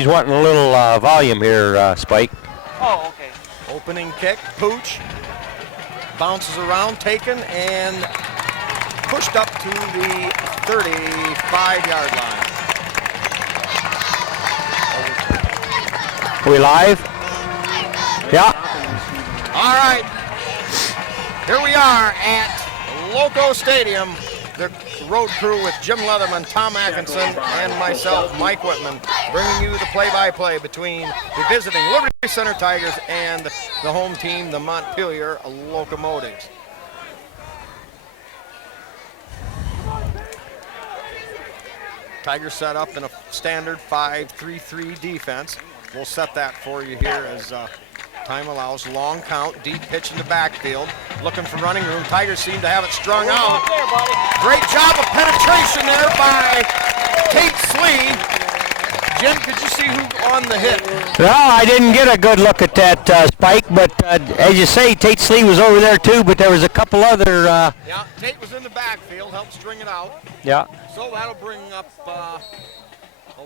He's wanting a little volume here, Spike. Oh, okay. Opening kick, Pooch. Bounces around, taken, and pushed up to the 35-yard line. Are we live? Yeah. All right. Here we are at Loco Stadium. The road crew with Jim Leatherman, Tom Atkinson, and myself, Mike Whitman, bringing you the play-by-play between the visiting Liberty Center Tigers and the home team, the Montpelier Locomotives. Tigers set up in a standard 5-3-3 defense. We'll set that for you here as time allows. Long count, deep pitch in the backfield. Looking for running room. Tigers seem to have it strung out. Great job of penetration there by Tate Slee. Jim, could you see who on the hit? Well, I didn't get a good look at that, Spike, but as you say, Tate Slee was over there too, but there was a couple other... Yeah, Tate was in the backfield, helped string it out. Yeah. So that'll bring up a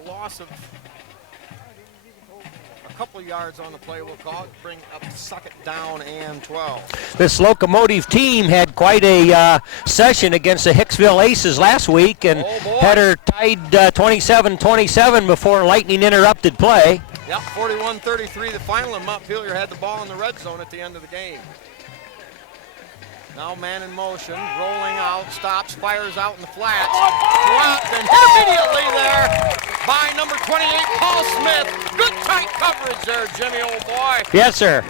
loss of a couple yards on the play, we'll call it. Bring up Suck It Down and 12. This Locomotive team had quite a session against the Hicksville Aces last week and had her tied 27-27 before Lightning interrupted play. Yep, 41-33 the final, and Montpelier had the ball in the red zone at the end of the game. Now man in motion, rolling out, stops, fires out in the flats. Dropped and hit immediately there by number 28, Paul Smith. Good tight coverage there, Jimmy, old boy. Yes, sir.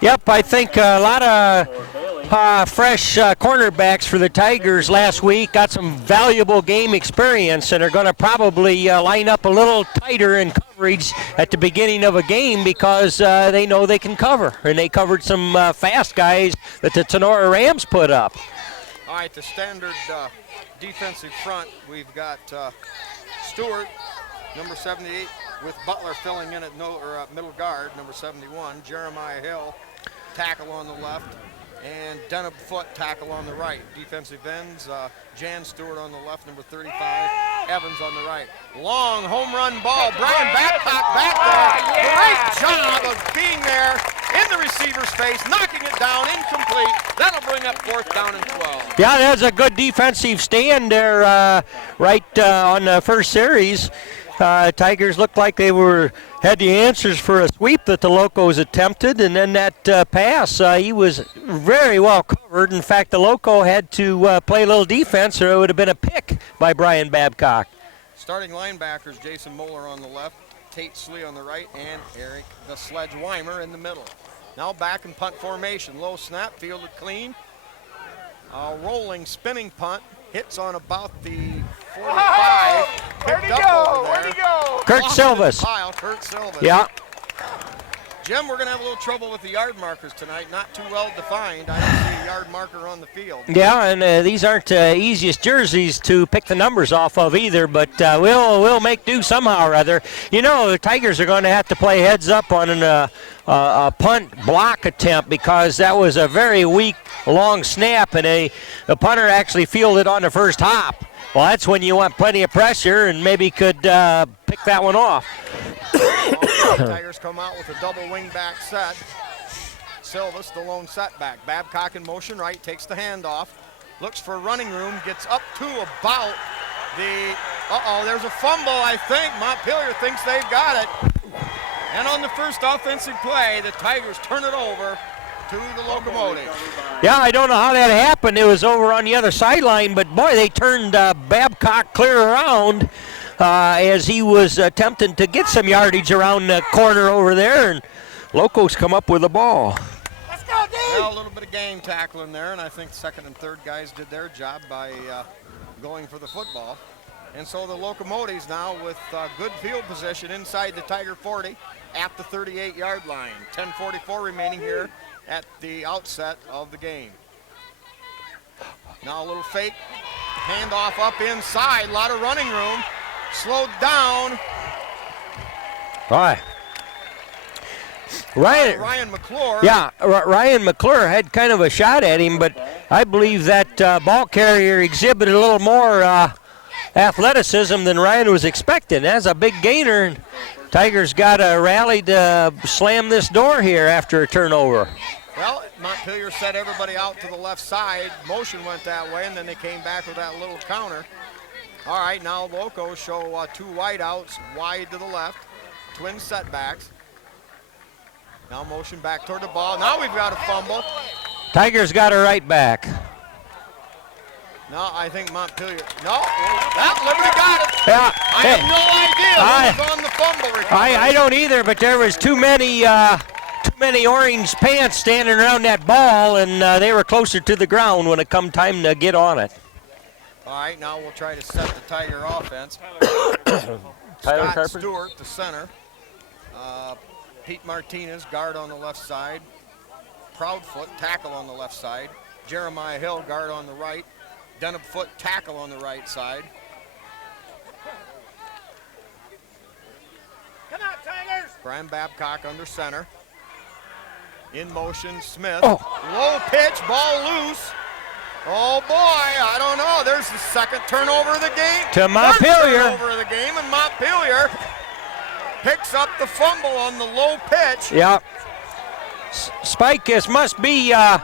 Yep, I think a lot of fresh cornerbacks for the Tigers last week. Got some valuable game experience and are going to probably line up a little tighter in coverage at the beginning of a game because they know they can cover. And they covered some fast guys that the Sonora Rams put up. All right, the standard defensive front, we've got Stewart, number 78, with Butler filling in at middle guard, number 71, Jeremiah Hill, tackle on the left, and Denham Foot, tackle on the right. Defensive ends, Jan Stewart on the left, number 35, Evans on the right. Long home run ball, Brian Babcock back there. Great job of being there in the receiver's face, knocking it down, incomplete. That'll bring up 4th down and 12. Yeah, that's a good defensive stand there on the first series. Tigers looked like they had the answers for a sweep that the Locos attempted, and then that pass, he was very well covered. In fact, the Loco had to play a little defense, or it would have been a pick by Brian Babcock. Starting linebackers, Jason Moeller on the left, Tate Slee on the right, and Eric the Sledge Weimer in the middle. Now back in punt formation, low snap, fielded clean. Rolling, spinning punt, hits on about the 45. Where'd he go? Where'd he go? Kurt Silvas. Kurt Silvas. Yeah. Jim, we're going to have a little trouble with the yard markers tonight. Not too well defined. I don't see a yard marker on the field. Yeah, and these aren't the easiest jerseys to pick the numbers off of either, but we'll make do somehow or other. You know, the Tigers are going to have to play heads up on a punt block attempt because that was a very weak long snap, and the punter actually fielded on the first hop. Well, that's when you want plenty of pressure and maybe could pick that one off. Tigers come out with a double wing-back set. Silvas, the lone setback. Babcock in motion right, takes the handoff. Looks for running room, gets up to about the... there's a fumble, I think. Montpelier thinks they've got it. And on the first offensive play, the Tigers turn it over to the Locomotive. Yeah, I don't know how that happened. It was over on the other sideline, but boy, they turned Babcock clear around as he was attempting to get some yardage around the corner over there, and Locos come up with the ball. Let's go, dude! Well, a little bit of game tackling there, and I think second and third guys did their job by going for the football. And so the Locomotives now with good field position inside the Tiger 40 at the 38-yard line. 10:44 remaining here at the outset of the game. Now a little fake handoff up inside, a lot of running room, slowed down. Right. Ryan McClure. Yeah, Ryan McClure had kind of a shot at him, but I believe that ball carrier exhibited a little more athleticism than Ryan was expecting. That's a big gainer. And Tigers got to rally to slam this door here after a turnover. Well, Montpelier set everybody out to the left side. Motion went that way, and then they came back with that little counter. All right, now Locos show 2 wideouts wide to the left. Twin setbacks. Now motion back toward the ball. Now we've got a fumble. Tigers got her right back. No, I think Montpelier. No, that Liberty got it. Yeah. I have no idea who was on the fumble recovery. I don't either, but there was too many orange pants standing around that ball, and they were closer to the ground when it come time to get on it. All right, now we'll try to set the Tiger offense. Tyler Scott Stewart, the center. Pete Martinez, guard on the left side. Proudfoot, tackle on the left side. Jeremiah Hill, guard on the right. Denham-Foot, tackle on the right side. Come on, Tigers! Brian Babcock under center. In motion, Smith. Oh. Low pitch, ball loose. Oh boy, I don't know. There's the second turnover of the game. To Montpelier. Turnover of the game, and Montpelier picks up the fumble on the low pitch. Yeah. Spike, this must be a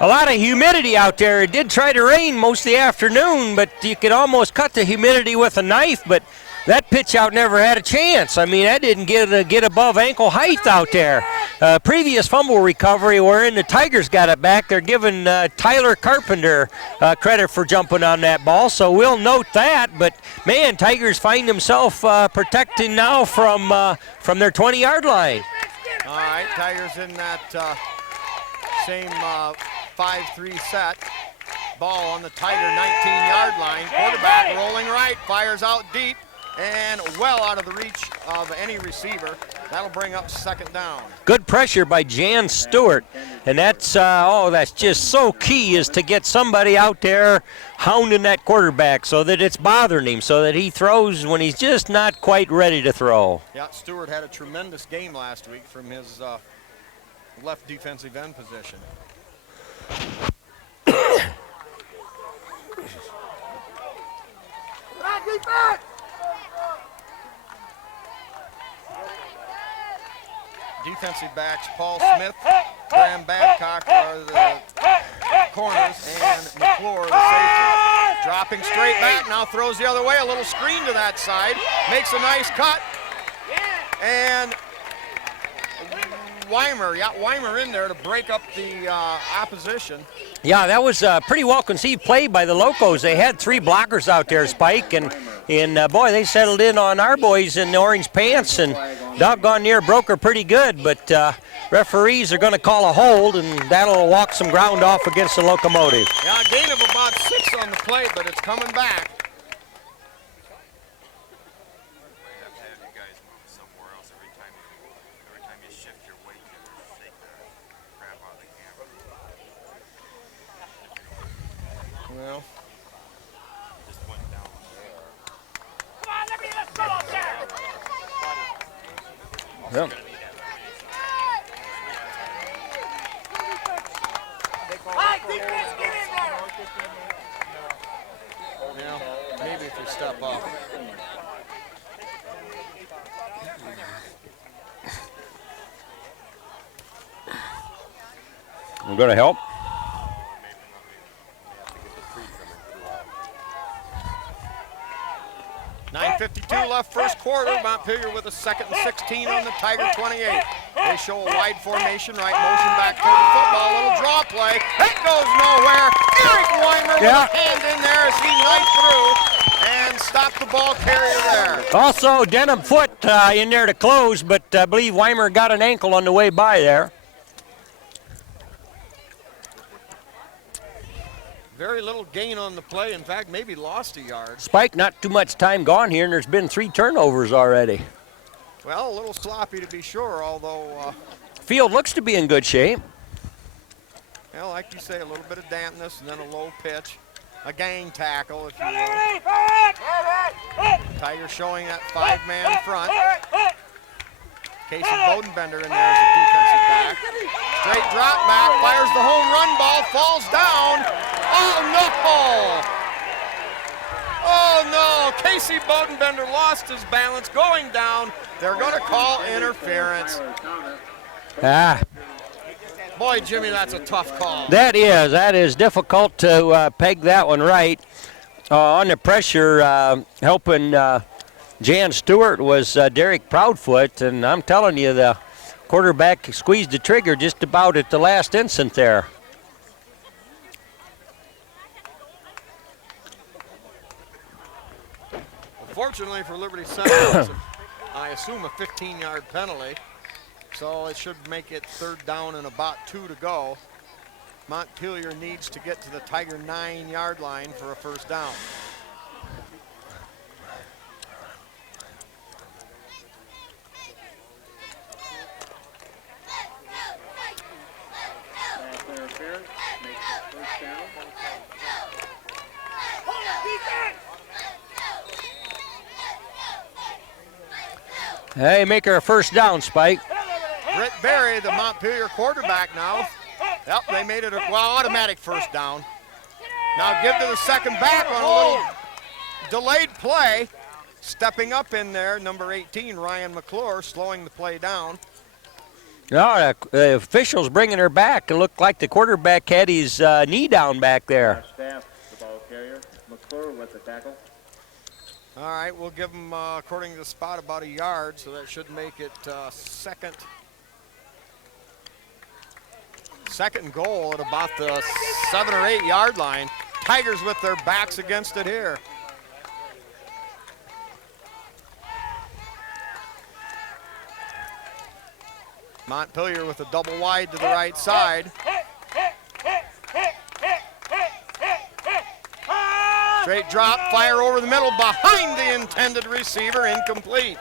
lot of humidity out there. It did try to rain most of the afternoon, but you could almost cut the humidity with a knife, but that pitch out never had a chance. I mean, that didn't get above ankle height out there. Previous fumble recovery wherein the Tigers got it back. They're giving Tyler Carpenter credit for jumping on that ball, so we'll note that. But, man, Tigers find themselves protecting now from their 20-yard line. All right, Tigers in that same 5-3 set. Ball on the Tiger 19-yard line. Quarterback rolling right, fires out deep, and well out of the reach of any receiver. That'll bring up second down. Good pressure by Jan Stewart, and that's just so key, is to get somebody out there hounding that quarterback so that it's bothering him, so that he throws when he's just not quite ready to throw. Yeah, Stewart had a tremendous game last week from his left defensive end position. Defensive backs, Paul Smith, Graham Babcock are the corners, and McClure the safety. Dropping straight back, now throws the other way, a little screen to that side, makes a nice cut, and Weimer in there to break up the opposition. Yeah, that was a pretty well conceived play by the Locos. They had 3 blockers out there, Spike, and boy, they settled in on our boys in the orange pants, and doggone near broke her pretty good, but referees are going to call a hold, and that'll walk some ground off against the Locomotive. Yeah, a gain of about 6 on the play, but it's coming back. Well, yeah. Yeah, maybe if we step up. We're going to help. 9:52 left first quarter. Montpelier with a 2nd and 16 on the Tiger 28. They show a wide formation, right motion back toward the football. Little draw play. It goes nowhere. Eric Weimer with a hand in there as he knifed through and stopped the ball carrier there. Also, Denham-Foot in there to close, but I believe Weimer got an ankle on the way by there. Very little gain on the play. In fact, maybe lost a yard. Spike, not too much time gone here, and there's been 3 turnovers already. Well, a little sloppy to be sure, although... Field looks to be in good shape. Well, like you say, a little bit of dampness and then a low pitch. A gang tackle, if you will. Tiger showing that 5-man front. Casey Bodenbender in there as a defensive back. Straight drop back, fires the home run ball, falls down. Oh, no! Oh no, Casey Bodenbender lost his balance going down. They're going to call interference. Ah, Boy, Jimmy, that's a tough call. that is difficult to peg that one right. On the pressure, helping Jan Stewart was Derek Proudfoot, and I'm telling you, the quarterback squeezed the trigger just about at the last instant there. Fortunately for Liberty Center, I assume a 15-yard penalty, so it should make it 3rd down and about 2 to go. Montpelier needs to get to the Tiger 9-yard line for a 1st down. Hey, make her a 1st down, Spike. Britt Berry, the Montpelier quarterback now. Yep, they made it automatic 1st down. Now give to the second back on a little delayed play. Stepping up in there, number 18, Ryan McClure, slowing the play down. No, the official's bringing her back. It looked like the quarterback had his knee down back there. Staff, the ball carrier. McClure with the tackle. All right, we'll give them, according to the spot, about a yard, so that should make it second and goal at about the 7 or 8 yard line. Tigers with their backs against it here. Montpelier with a double wide to the right side. Straight drop, fire over the middle, behind the intended receiver, incomplete.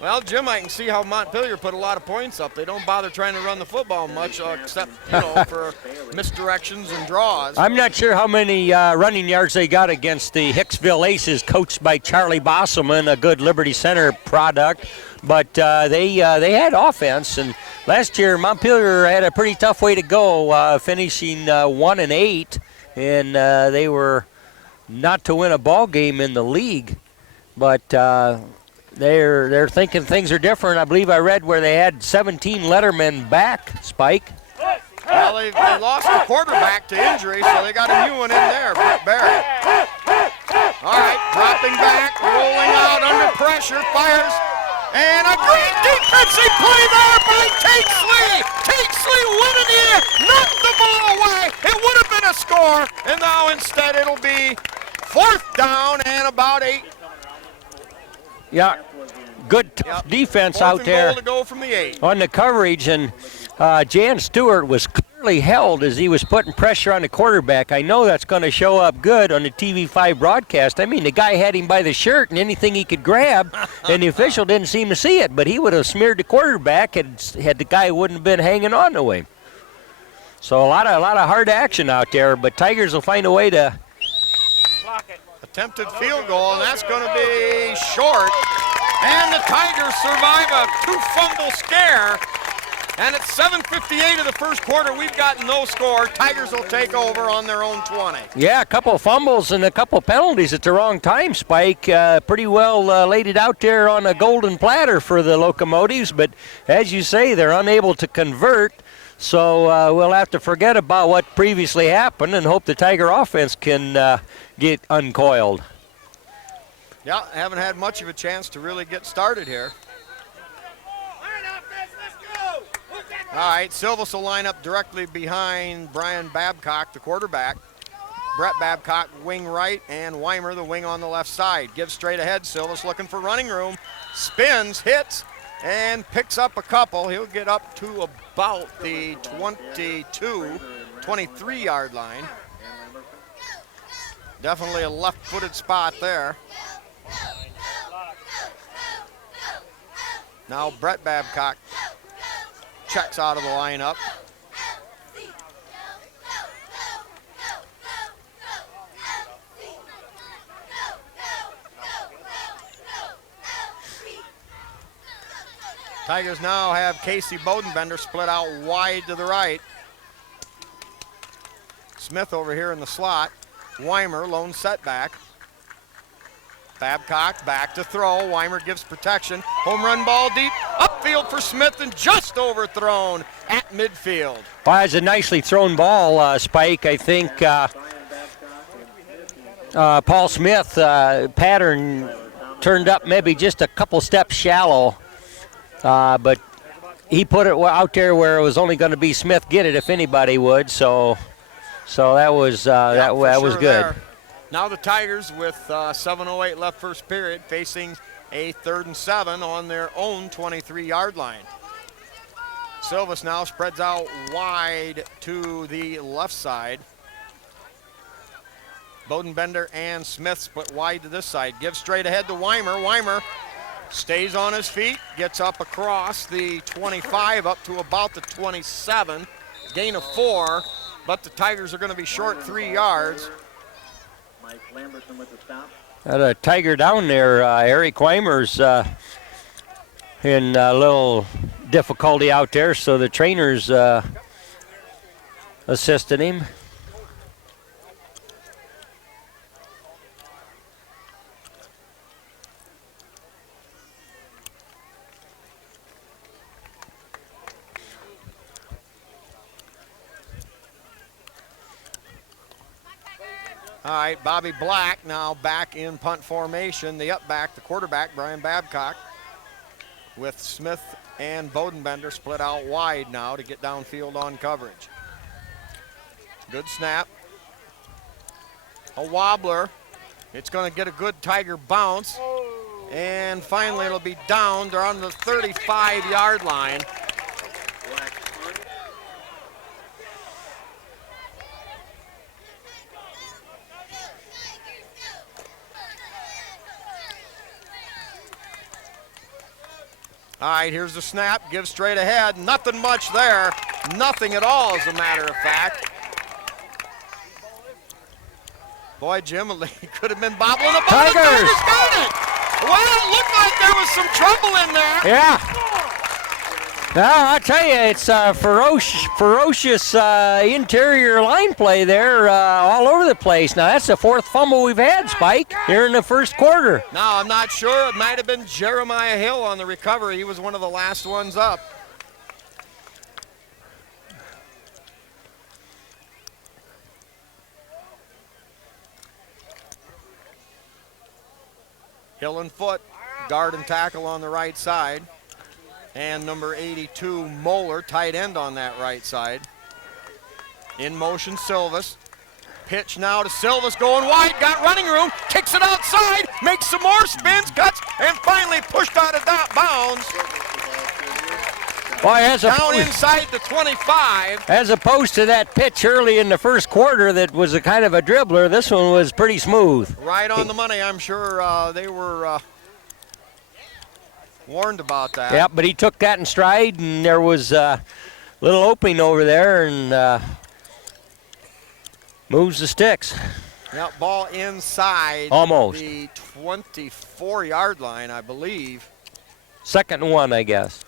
Well, Jim, I can see how Montpelier put a lot of points up. They don't bother trying to run the football much, except, for misdirections and draws. I'm not sure how many running yards they got against the Hicksville Aces, coached by Charlie Bosselman, a good Liberty Center product. But they had offense, and last year Montpelier had a pretty tough way to go, finishing 1-8, and they were not to win a ball game in the league. But they're thinking things are different. I believe I read where they had 17 lettermen back, Spike. Well, they lost the quarterback to injury, so they got a new one in there, Britt Barrett. All right, dropping back, rolling out under pressure, fires. And a great defensive play there by Tatesley. Tatesley went in the air, knocked the ball away. It would have been a score, and now instead it'll be 4th down and about 8. Yeah, good defense out there To go from the 8. on the coverage, and Jan Stewart was clearly held as he was putting pressure on the quarterback. I know that's going to show up good on the TV5 broadcast. I mean, the guy had him by the shirt and anything he could grab, and the official didn't seem to see it, but he would have smeared the quarterback had the guy wouldn't have been hanging on to him. So a lot of hard action out there, but Tigers will find a way to Attempted field goal, and that's going to be short. And the Tigers survive a 2-fumble scare. And at 7:58 of the first quarter, we've got no score. Tigers will take over on their own 20. Yeah, a couple of fumbles and a couple of penalties at the wrong time, Spike. Pretty well laid it out there on a golden platter for the Locomotives, but as you say, they're unable to convert. So we'll have to forget about what previously happened and hope the Tiger offense can get uncoiled. Yeah, haven't had much of a chance to really get started here. All right, Silvas will line up directly behind Brian Babcock, the quarterback. Brett Babcock, wing right, and Weimer, the wing on the left side. Gives straight ahead. Silvas looking for running room. Spins, hits, and picks up a couple. He'll get up to about the 23-yard line. Definitely a left-footed spot there. Now Brett Babcock checks out of the lineup. Tigers now have Casey Bodenbender split out wide to the right. Smith over here in the slot. Weimer, lone setback. Babcock back to throw. Weimer gives protection. Home run ball deep. Upfield for Smith and just overthrown at midfield. Well, it's a nicely thrown ball, Spike. I think Paul Smith pattern turned up maybe just a couple steps shallow, but he put it out there where it was only going to be Smith get it if anybody would. So that was that was good. There. Now the Tigers with 7:08 left first period facing a 3rd and 7 on their own 23-yard line. Silvas now spreads out wide to the left side. Bodenbender and Smith split wide to this side. Gives straight ahead to Weimer. Weimer stays on his feet, gets up across the 25 up to about the 27. Gain of 4, but the Tigers are going to be short 3 yards. Mike Lamberson with the stop. Got a Tiger down there. Eric Weimer's in a little difficulty out there, so the trainers assisted him. All right, Bobby Black now back in punt formation. The up back, the quarterback, Brian Babcock, with Smith and Bodenbender split out wide now to get downfield on coverage. Good snap. A wobbler. It's going to get a good Tiger bounce. And finally it'll be down. They're on the 35-yard line. All right, here's the snap, gives straight ahead. Nothing much there. Nothing at all, as a matter of fact. Boy, Jim, he could have been bobbling a ball. Tigers got it. Well, it looked like there was some trouble in there. Yeah. Well, I tell you, it's ferocious interior line play there all over the place. Now, that's the 4th fumble we've had, Spike, here in the first quarter. Now, I'm not sure. It might have been Jeremiah Hill on the recovery. He was one of the last ones up. Hill and Foot, guard and tackle on the right side. And number 82, Moeller, tight end on that right side. In motion, Silvas. Pitch now to Silvas, going wide, got running room, kicks it outside, makes some more spins, cuts, and finally pushed out of bounds. Boy, Down inside the 25. As opposed to that pitch early in the first quarter that was a kind of a dribbler, this one was pretty smooth. Right on the money. I'm sure they were warned about that. Yeah, but he took that in stride, and there was a little opening over there, and moves the sticks. Yep, ball inside Almost. the 24-yard line, I believe. 2nd and 1, I guess.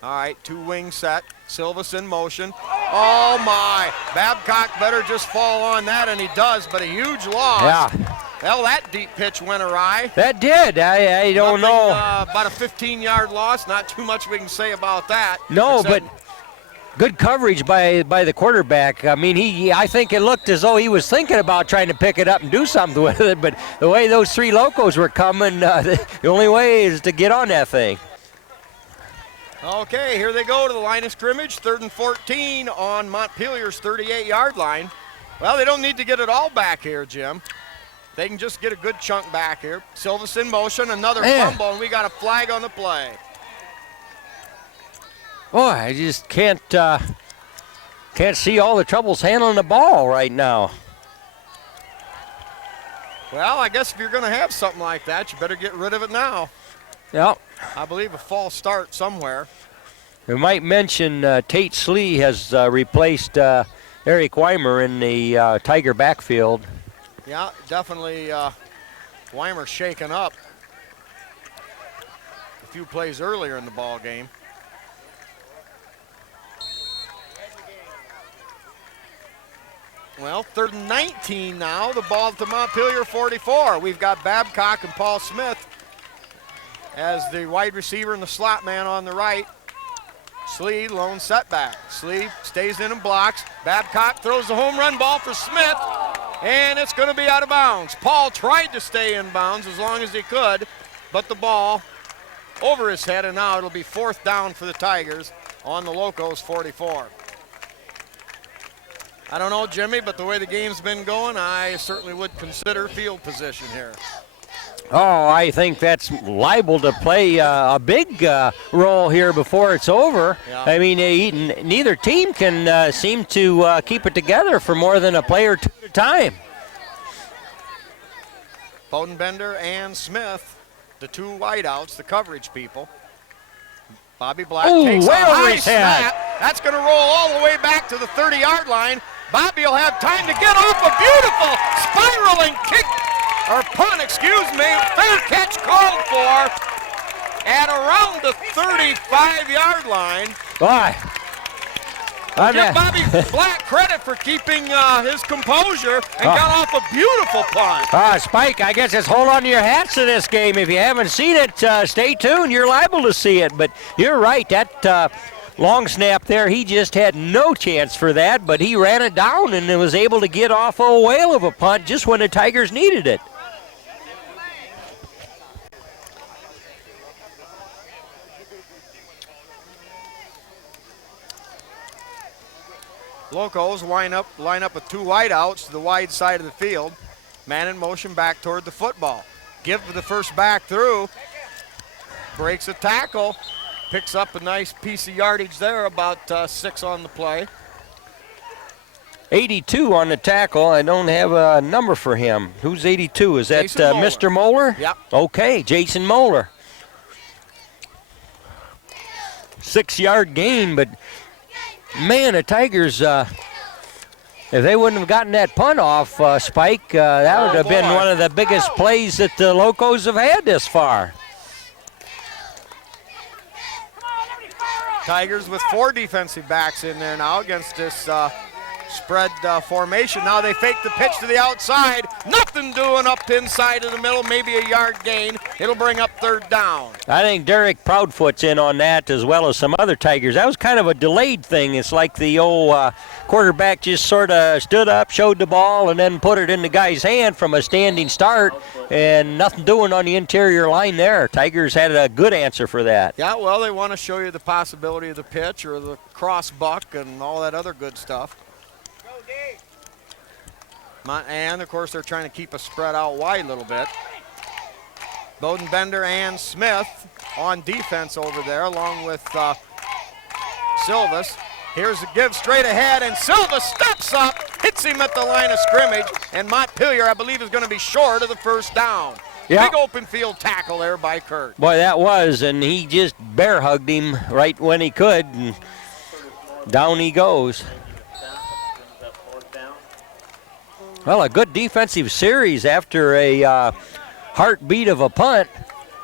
All right, 2-wing set. Silvas in motion. Oh, my. Babcock better just fall on that, and he does, but a huge loss. Yeah. Well, that deep pitch went awry. That did. I don't know. About a 15-yard loss. Not too much we can say about that. No, but good coverage by the quarterback. I mean, I think it looked as though he was thinking about trying to pick it up and do something with it, but the way those 3 locos were coming, the only way is to get on that thing. Okay, here they go to the line of scrimmage. 3rd and 14 on Montpelier's 38-yard line. Well, they don't need to get it all back here, Jim. They can just get a good chunk back here. Silvas in motion, another fumble, and we got a flag on the play. Boy, I just can't see all the troubles handling the ball right now. Well, I guess if you're going to have something like that, you better get rid of it now. Yep. I believe a false start somewhere. We might mention Tate Slee has replaced Eric Weimer in the Tiger backfield. Yeah, definitely Weimer shaken up a few plays earlier in the ball game. Well, 3rd and 19 now. The ball at the Montpelier 44. We've got Babcock and Paul Smith as the wide receiver and the slot man on the right. Slee, lone setback. Slee stays in and blocks. Babcock throws the home run ball for Smith, and it's going to be out of bounds. Paul tried to stay in bounds as long as he could, but the ball over his head, and now it'll be 4th down for the Tigers on the Locos 44. I don't know, Jimmy, but the way the game's been going, I certainly would consider field position here. Oh, I think that's liable to play a big role here before it's over. Yeah. I mean, neither team can seem to keep it together for more than a play or two at a time. Bodenbender and Smith, the two wideouts, the coverage people. Bobby Black takes a way over high his head. snap. That's going to roll all the way back to the 30-yard line. Bobby will have time to get off a beautiful spiraling kick, or punt, excuse me. Fair catch called for at around the 35-yard line. Boy. Give Bobby Black credit for keeping his composure and got off a beautiful punt. Spike, I guess it's hold on to your hats to this game. If you haven't seen it, stay tuned. You're liable to see it. But you're right, that long snap there, he just had no chance for that, but he ran it down and was able to get off a whale of a punt just when the Tigers needed it. Locos line up with two wideouts to the wide side of the field. Man in motion back toward the football. Give the first back through. Breaks a tackle. Picks up a nice piece of yardage there, about 6 on the play. 82 on the tackle. I don't have a number for him. Who's 82? Is that Mr. Moeller? Yep. Okay, Jason Moeller. 6-yard gain, but man, the Tigers, if they wouldn't have gotten that punt off, Spike, that would have been one of the biggest plays that the Locos have had this far. Tigers with 4 defensive backs in there now against this spread formation. Now they fake the pitch to the outside. Nothing doing up inside of the middle, maybe a yard gain. It'll bring up 3rd down. I think Derek Proudfoot's in on that as well as some other Tigers. That was kind of a delayed thing. It's like the old quarterback just sort of stood up, showed the ball, and then put it in the guy's hand from a standing start, and nothing doing on the interior line there. Tigers had a good answer for that. Yeah, well, they want to show you the possibility of the pitch or the cross buck and all that other good stuff. And, of course, they're trying to keep us spread out wide a little bit. Bodenbender and Smith on defense over there, along with Silvas. Here's a give straight ahead, and Silva steps up, hits him at the line of scrimmage, and Montpelier, I believe, is going to be short of the 1st down. Yep. Big open field tackle there by Kurt. Boy, that was, and he just bear hugged him right when he could, and down he goes. Well, a good defensive series after a heartbeat of a punt.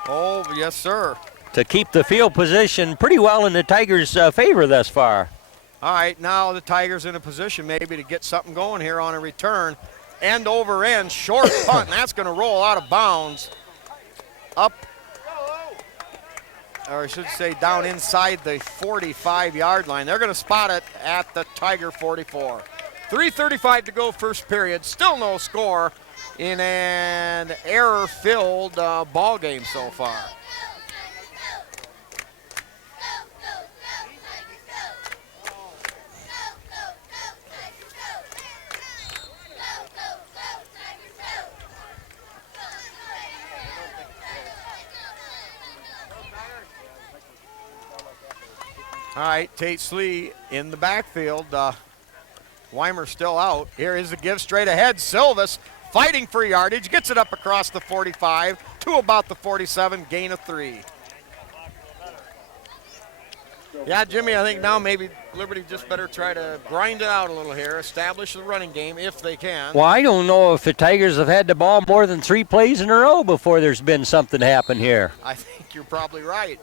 Oh, yes, sir. To keep the field position pretty well in the Tigers' favor thus far. All right, now the Tigers in a position maybe to get something going here on a return. End over end, short punt, and that's going to roll out of bounds. Up, or I should say down inside the 45-yard line. They're going to spot it at the Tiger 44. 3:35 to go, first period. Still no score in an error-filled ball game so far. All right, Tate Slee in the backfield. Weimer still out. Here is the give straight ahead. Silvas fighting for yardage, gets it up across the 45 to about the 47, gain of 3. Yeah, Jimmy, I think now maybe Liberty just better try to grind it out a little here, establish the running game if they can. Well, I don't know if the Tigers have had the ball more than 3 plays in a row before there's been something happen here. I think you're probably right.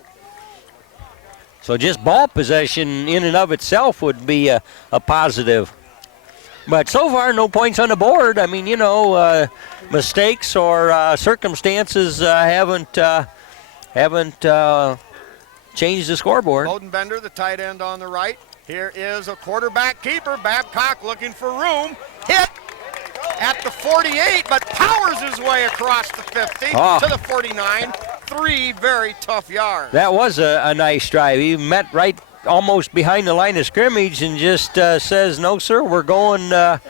So just ball possession in and of itself would be a positive. But so far, no points on the board. I mean, mistakes or circumstances haven't changed the scoreboard. Bodenbender, the tight end on the right. Here is a quarterback keeper. Babcock looking for room. Hit at the 48, but powers his way across the 50 to the 49. 3 very tough yards. That was a nice drive. He met right almost behind the line of scrimmage and just says, "No, sir, we're going the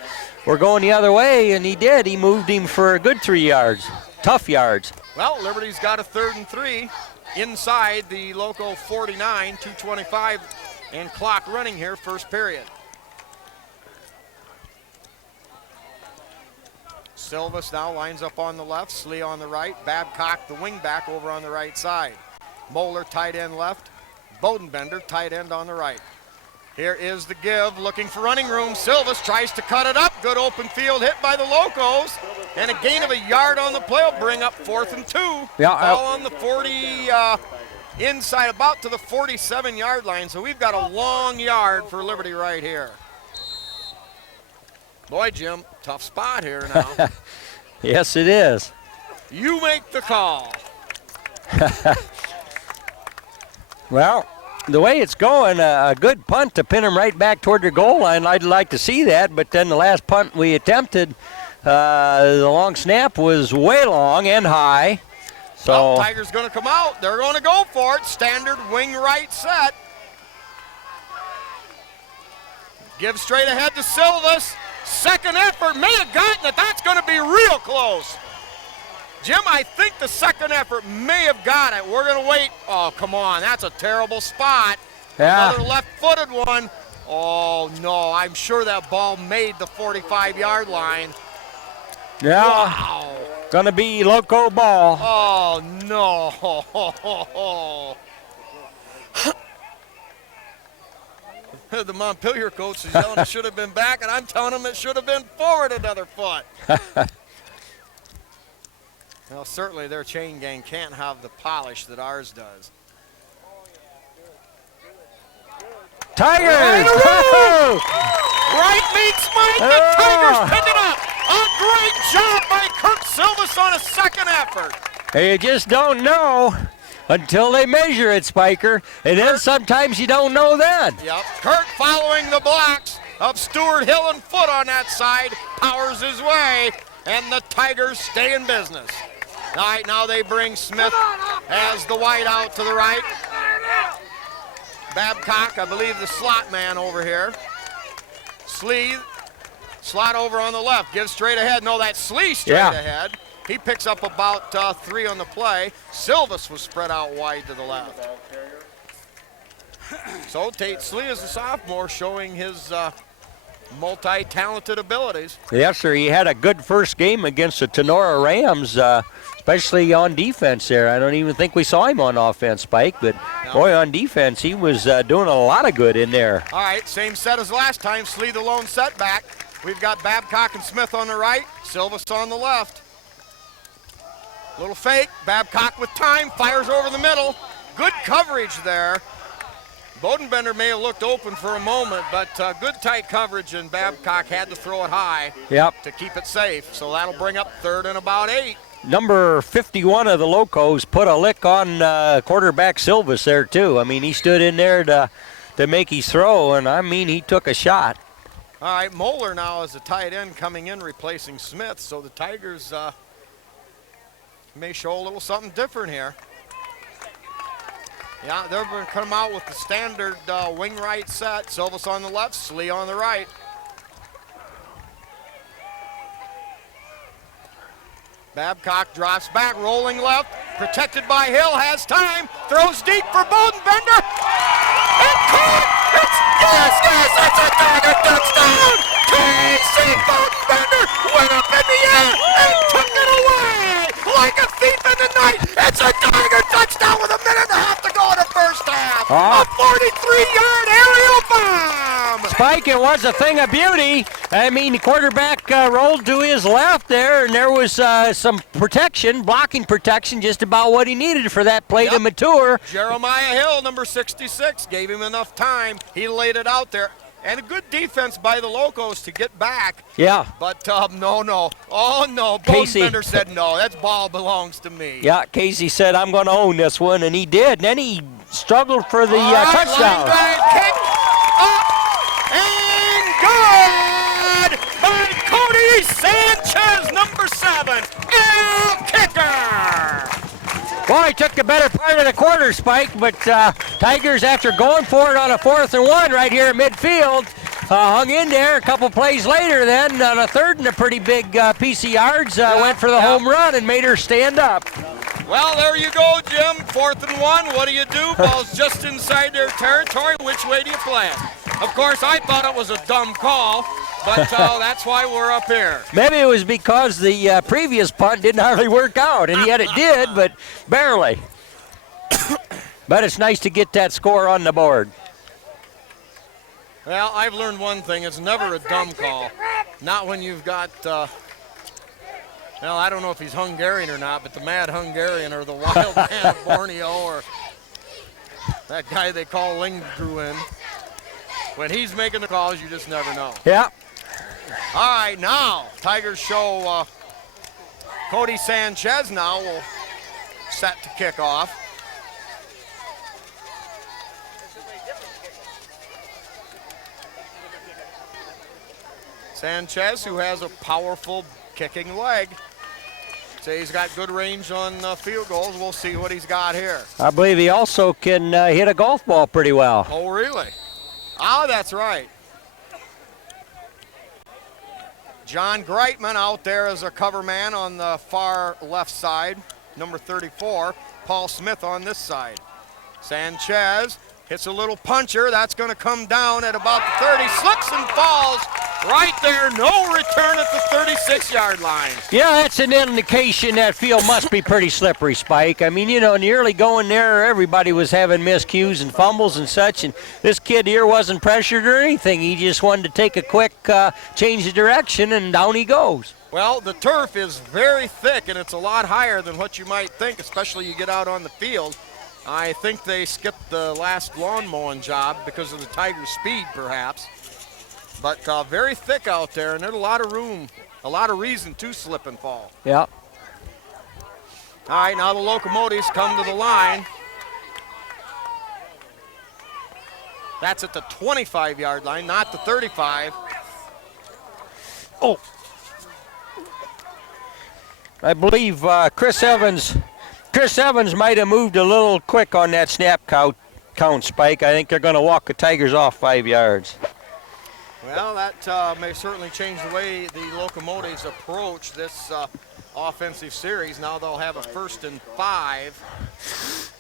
other way," and he did. He moved him for a good 3 yards. Tough yards. Well, Liberty's got a 3rd and 3 inside the local 49, 2:25 and clock running here, first period. Silvas now lines up on the left, Slee on the right, Babcock, the wingback, over on the right side. Moeller, tight end left, Bodenbender, tight end on the right. Here is the give, looking for running room. Silvas tries to cut it up. Good open field hit by the Locos. And a gain of a yard on the play will bring up 4th and 2. Yeah, Ball on the 40, inside about to the 47-yard line. So we've got a long yard for Liberty right here. Boy, Jim, tough spot here now. Yes, it is. You make the call. Well, the way it's going, a good punt to pin them right back toward the goal line. I'd like to see that, but then the last punt we attempted, the long snap was way long and high. So Well, Tigers going to come out. They're going to go for it. Standard wing right set. Give straight ahead to Silvas. Second effort, may have gotten it. That's going to be real close. Jim, I think the second effort may have got it. We're going to wait. Oh, come on. That's a terrible spot. Yeah. Another left-footed one. Oh, no. I'm sure that ball made the 45-yard line. Yeah, Wow. gonna be loco ball. Oh, no. The Montpelier coach is yelling it should have been back, and I'm telling him it should have been forward another foot. Well, certainly their chain gang can't have the polish that ours does. Tigers! Right meets Mike. The Tigers pick it up. A great job by Kurt Silvas on a second effort. You just don't know until they measure it, Spiker. And then sometimes you don't know then. Yep. Kurt following the blocks of Stewart, Hill, and Foot on that side. Powers his way, and the Tigers stay in business. All right, now they bring Smith as the wide out to the right. Babcock, I believe the slot man over here. Slee, slot over on the left, gives straight ahead. No, that's Slee straight ahead. He picks up about 3 on the play. Silvas was spread out wide to the left. So Tate Slee is a sophomore showing his multi-talented abilities. Yes, sir. He had a good first game against the Tenora Rams, especially on defense there. I don't even think we saw him on offense, Spike, but boy, on defense, he was doing a lot of good in there. All right, same set as last time. Slee the lone setback. We've got Babcock and Smith on the right, Silvas on the left. Little fake, Babcock with time, fires over the middle. Good coverage there. Bodenbender may have looked open for a moment, but good tight coverage, and Babcock had to throw it high to keep it safe. So that'll bring up 3rd and about 8. Number 51 of the Locos put a lick on quarterback Silvas there, too. I mean, he stood in there to make his throw, and I mean, he took a shot. All right, Moeller now is a tight end coming in replacing Smith, so the Tigers may show a little something different here. Yeah, they're going to come out with the standard wing right set. Silvas on the left, Slee on the right. Babcock drops back, rolling left, protected by Hill, has time, throws deep for Bodenbender. And caught! It's a Tiger touchdown! T.C. Bodenbender went up in the air and took it away like a thief in the night. It's a Tiger touchdown with 1.5 minutes to go in the first half. A 43-yard aerial bomb. Spike, it was a thing of beauty. I mean, the quarterback rolled to his left there, and there was some protection, blocking protection, just about what he needed for that play to mature. Jeremiah Hill, number 66, gave him enough time. He laid it out there. And a good defense by the Locos to get back. Yeah. But no. Oh, no. Casey. Bodenbender said no. That ball belongs to me. Yeah, Casey said, I'm going to own this one, and he did. And then he struggled for the All right, touchdown. line drive kick. Up and good by Cody Sanchez, number 7. Kicker. Well, he took the better part of the quarter, Spike, but Tigers, after going for it on a 4th and 1 right here at midfield, hung in there. A couple plays later then, on a 3rd and a pretty big piece of yards, went for the home run and made her stand up. Well, there you go, Jim. 4th and 1. What do you do? Ball's just inside their territory. Which way do you play it? Of course, I thought it was a dumb call, but that's why we're up here. Maybe it was because the previous punt didn't hardly work out, and yet it did, but barely. But it's nice to get that score on the board. Well, I've learned one thing. It's never a dumb call. Not when you've got, well, I don't know if he's Hungarian or not, but the Mad Hungarian or the Wild Man of Borneo or that guy they call Lindgren. When he's making the calls, you just never know. Yeah. All right, now Tigers show Cody Sanchez now will set to kick off. Sanchez, who has a powerful kicking leg. Say he's got good range on field goals. We'll see what he's got here. I believe he also can hit a golf ball pretty well. Oh, really? Oh, that's right. John Greitman out there as a cover man on the far left side, number 34. Paul Smith on this side. Sanchez hits a little puncher. That's going to come down at about the 30. Slips and falls right there. No return at the 36-yard line. Yeah, that's an indication that field must be pretty slippery, Spike. I mean, you know, in the early going there, everybody was having miscues and fumbles and such, and this kid here wasn't pressured or anything. He just wanted to take a quick change of direction, and down he goes. Well, the turf is very thick, and it's a lot higher than what you might think, especially you get out on the field. I think they skipped the last lawn mowing job because of the Tigers' speed, perhaps. But very thick out there, and there's a lot of room, a lot of reason to slip and fall. Yeah. All right, now the Locomotives come to the line. That's at the 25-yard line, not the 35. Oh. I believe Chris Evans might have moved a little quick on that snap count, Spike. I think they're going to walk the Tigers off 5 yards. Well, that may certainly change the way the Locomotives approach this offensive series. Now they'll have a 1st and 5.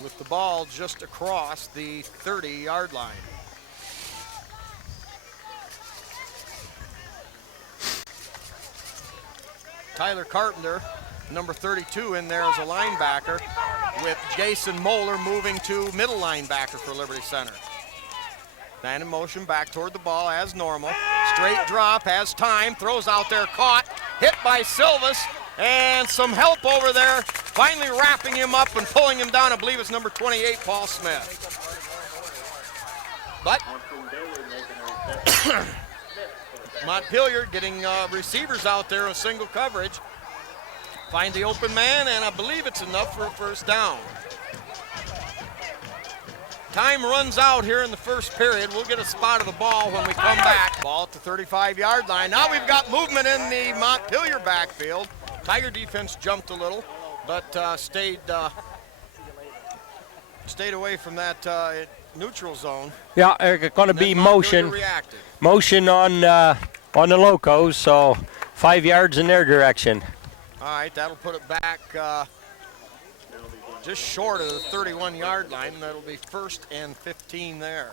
With the ball just across the 30-yard line. Tyler Carpenter, number 32, in there as a linebacker, with Jason Moeller moving to middle linebacker for Liberty Center. Man in motion back toward the ball as normal. Straight drop, has time, throws out there, caught, hit by Silvas, and some help over there, finally wrapping him up and pulling him down. I believe it's number 28, Paul Smith. But Montpelier getting receivers out there in single coverage. Find the open man, and I believe it's enough for a 1st down. Time runs out here in the 1st period. We'll get a spot of the ball when we come back. Ball at the 35-yard line. Now we've got movement in the Montpelier backfield. Tiger defense jumped a little, but stayed away from that neutral zone. Yeah, there's going to be motion on the Locos, so 5 yards in their direction. All right, that'll put it back just short of the 31-yard line. That'll be 1st and 15 there.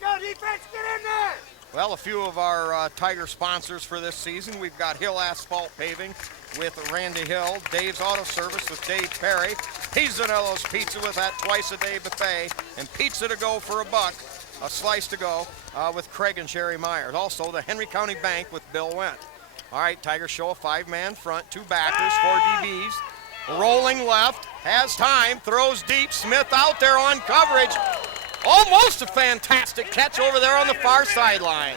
Go defense, get in there! Well, a few of our Tiger sponsors for this season. We've got Hill Asphalt Paving with Randy Hill, Dave's Auto Service with Dave Perry, Pizzanello's Pizza with that twice-a-day buffet, and pizza to go for $1, a slice to go with Craig and Sherry Myers. Also, the Henry County Bank with Bill Wendt. All right, Tigers show a 5-man front, 2 backers, 4 DBs. rolling left, has time, throws deep. Smith out there on coverage. Almost a fantastic catch over there on the far sideline.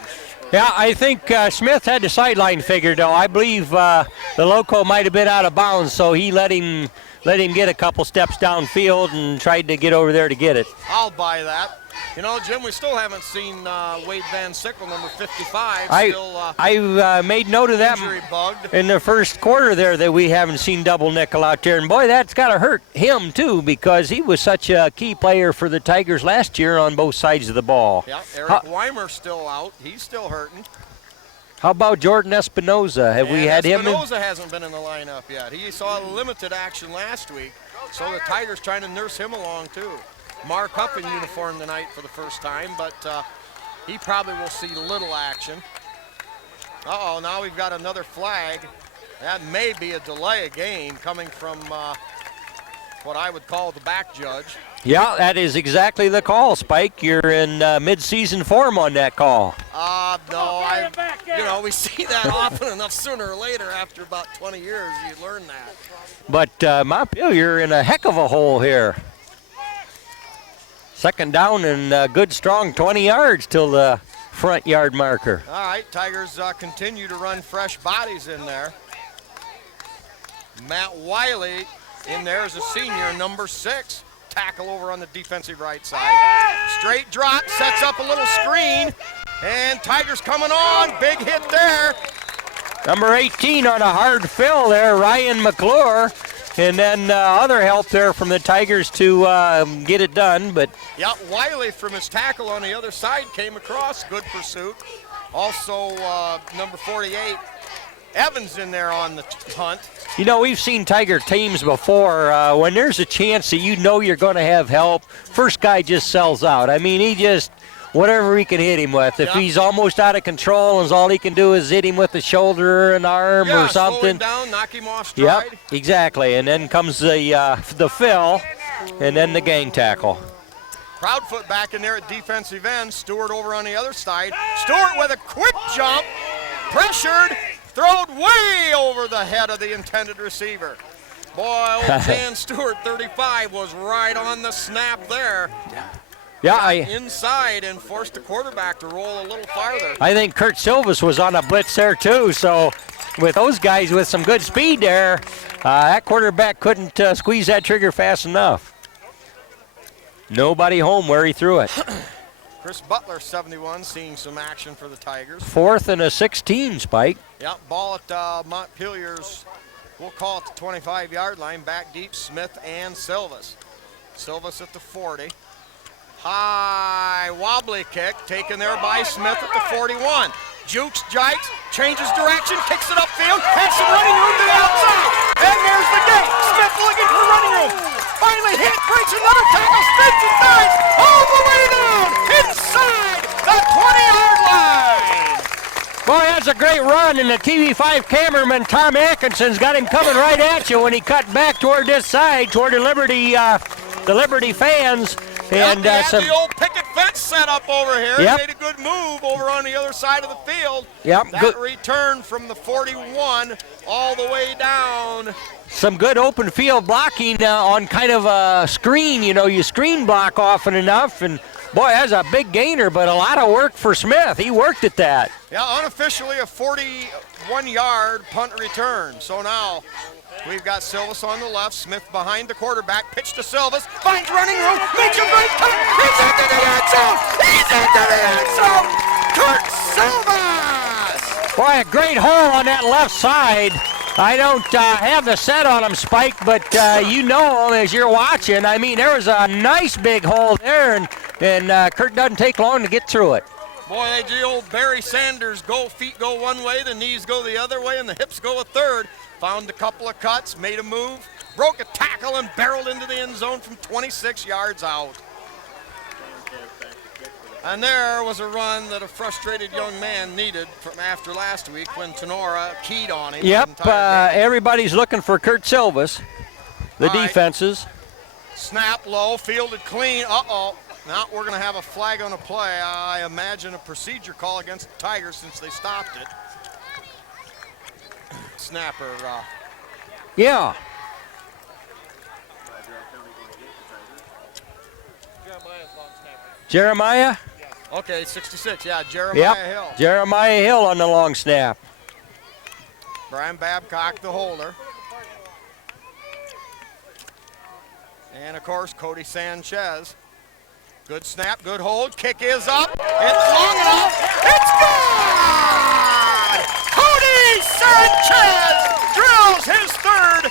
Yeah, I think Smith had the sideline figured, though. I believe the loco might have been out of bounds, so he let him get a couple steps downfield and tried to get over there to get it. I'll buy that. You know, Jim, we still haven't seen Wade Van Sickle, number 55. I made note of that injury bugged. in the first quarter there that we haven't seen double nickel out there. And, boy, that's got to hurt him, too, because he was such a key player for the Tigers last year on both sides of the ball. Yeah, Eric Weimer's still out. He's still hurting. How about Jordan Espinoza? Have we had him? Espinoza hasn't been in the lineup yet. He saw limited action last week, so the Tigers trying to nurse him along, too. Mark Huff in uniform tonight for the first time, but he probably will see little action. Uh-oh, now we've got another flag. That may be a delay of game coming from what I would call the back judge. Yeah, that is exactly the call, Spike. You're in mid-season form on that call. No, we see that often enough sooner or later. After about 20 years, you learn that. But Montpelier in a heck of a hole here. Second down and good strong 20 yards till the front yard marker. All right, Tigers continue to run fresh bodies in there. Matt Wiley in there as a senior, number 6. Tackle over on the defensive right side. Straight drop, sets up a little screen, and Tigers coming on. Big hit there. Number 18 on a hard fill there, Ryan McClure. And then other help there from the Tigers to get it done. But yeah, Wiley from his tackle on the other side came across. Good pursuit. Also, number 48, Evans in there on the hunt. You know, we've seen Tiger teams before. When there's a chance that you know you're going to have help, first guy just sells out. I mean, he just, whatever he can hit him with. If he's almost out of control and all he can do is hit him with the shoulder or an arm or something. Slow him down, knock him off stride. Yep, exactly. And then comes the fill and then the gang tackle. Proudfoot back in there at defensive end. Stewart over on the other side. Stewart with a quick jump. Pressured. Thrown way over the head of the intended receiver. Boy, old Dan Stewart, 35, was right on the snap there. Yeah, inside and forced the quarterback to roll a little farther. I think Kurt Silvas was on a blitz there too. So with those guys with some good speed there, that quarterback couldn't squeeze that trigger fast enough. Nobody home where he threw it. Chris Butler, 71, seeing some action for the Tigers. 4th and a 16, Spike. Yeah, ball at Montpelier's, we'll call it the 25-yard line, back deep, Smith and Silvas. Silvas at the 40. High wobbly kick taken there by Smith at the 41. Jukes, jikes, changes direction, kicks it upfield, has some running room to the outside. And there's the gate. Smith looking for running room. Finally hit, breaks another tackle, spins and dives all the way down inside the 20-yard line. Boy, that's a great run, and the TV5 cameraman, Tom Atkinson's got him coming right at you when he cut back toward this side, toward the Liberty fans. And the old picket fence set up over here. Yep. Made a good move over on the other side of the field. Yep. That return from the 41 all the way down. Some good open field blocking on kind of a screen. You know, you screen block often enough, and boy, that's a big gainer, but a lot of work for Smith. He worked at that. Yeah, unofficially a 41-yard punt return. So now we've got Silvas on the left, Smith behind the quarterback, pitch to Silvas, finds running room, makes a great cut, he's into the end zone, he's into the end zone, Kurt Silvas! Boy, a great hole on that left side. I don't have the set on him, Spike, but you know him as you're watching. I mean, there was a nice big hole there, and Kurt doesn't take long to get through it. Boy, the old Barry Sanders feet go one way, the knees go the other way, and the hips go a third. Found a couple of cuts, made a move, broke a tackle, and barreled into the end zone from 26 yards out. And there was a run that a frustrated young man needed from after last week when Tenora keyed on him. Yep, everybody's looking for Kurt Silvas, the defenses. Snap low, fielded clean, uh-oh. Now we're going to have a flag on a play. I imagine a procedure call against the Tigers since they stopped it. Snapper. Yeah. Jeremiah? Okay, 66. Yeah, Jeremiah Hill. Jeremiah Hill on the long snap. Brian Babcock, the holder. And, of course, Cody Sanchez. Good snap, good hold. Kick is up. It's long enough. It's good! Cody Sanchez drills his third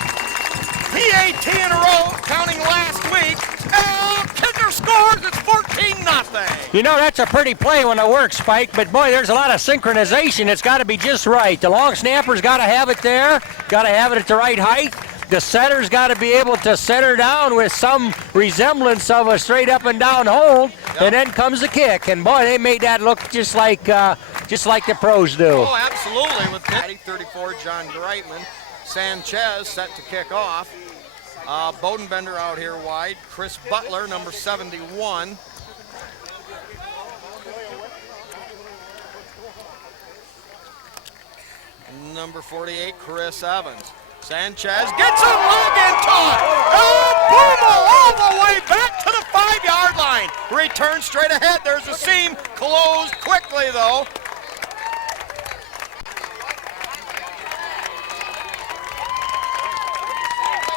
PAT in a row, counting last week. And kicker scores. It's 14-0. You know, that's a pretty play when it works, Spike, but boy, there's a lot of synchronization. It's got to be just right. The long snapper's got to have it there, got to have it at the right height. The setter's got to be able to center down with some resemblance of a straight up and down hold, and then comes the kick. And boy, they made that look just like the pros do. Oh, absolutely. With Patty 34, John Greitman, Sanchez set to kick off. Bodenbender out here wide. Chris Butler, number 71. Number 48, Chris Evans. Sanchez gets a leg into it. Oh, Boomer all the way back to the 5-yard line. Return straight ahead. There's a seam. Closed quickly, though.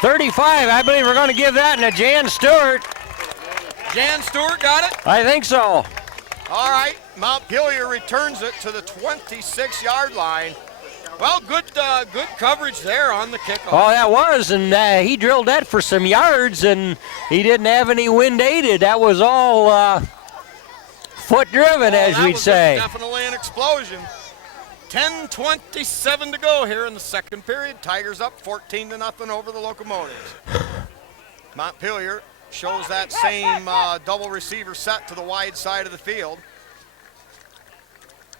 .35, I believe we're going to give that to Jan Stewart. Jan Stewart got it? I think so. All right, Montpelier returns it to the 26-yard line. Well, good coverage there on the kickoff. Oh, that was, and he drilled that for some yards, and he didn't have any wind aided. That was all foot driven, as we'd say. Definitely an explosion. 10:27 to go here in the second period. Tigers up 14-0 over the Locomotives. Montpelier shows that same double receiver set to the wide side of the field.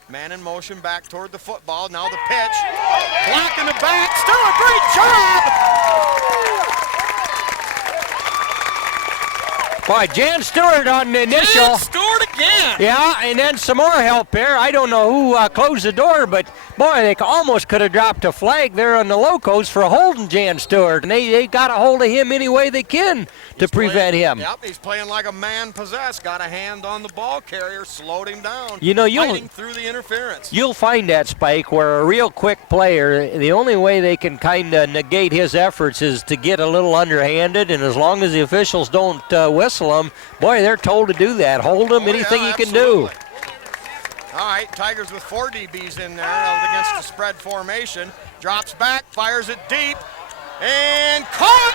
Man in motion back toward the football. Now the pitch. Block in the back. Still a great job. Boy, Jan Stewart on the initial. Jan Stewart again. Yeah, and then some more help there. I don't know who closed the door, but boy, they almost could have dropped a flag there on the Locos for holding Jan Stewart. And they got a hold of him any way they can to prevent him. Yep, he's playing like a man possessed. Got a hand on the ball carrier, slowed him down. You know, fighting through the interference. You'll find that, Spike, where a real quick player, the only way they can kind of negate his efforts is to get a little underhanded, and as long as the officials don't whistle him, boy, they're told to do that. Hold him, anything you can do. All right, Tigers with 4 DBs in there against the spread formation. Drops back, fires it deep, and caught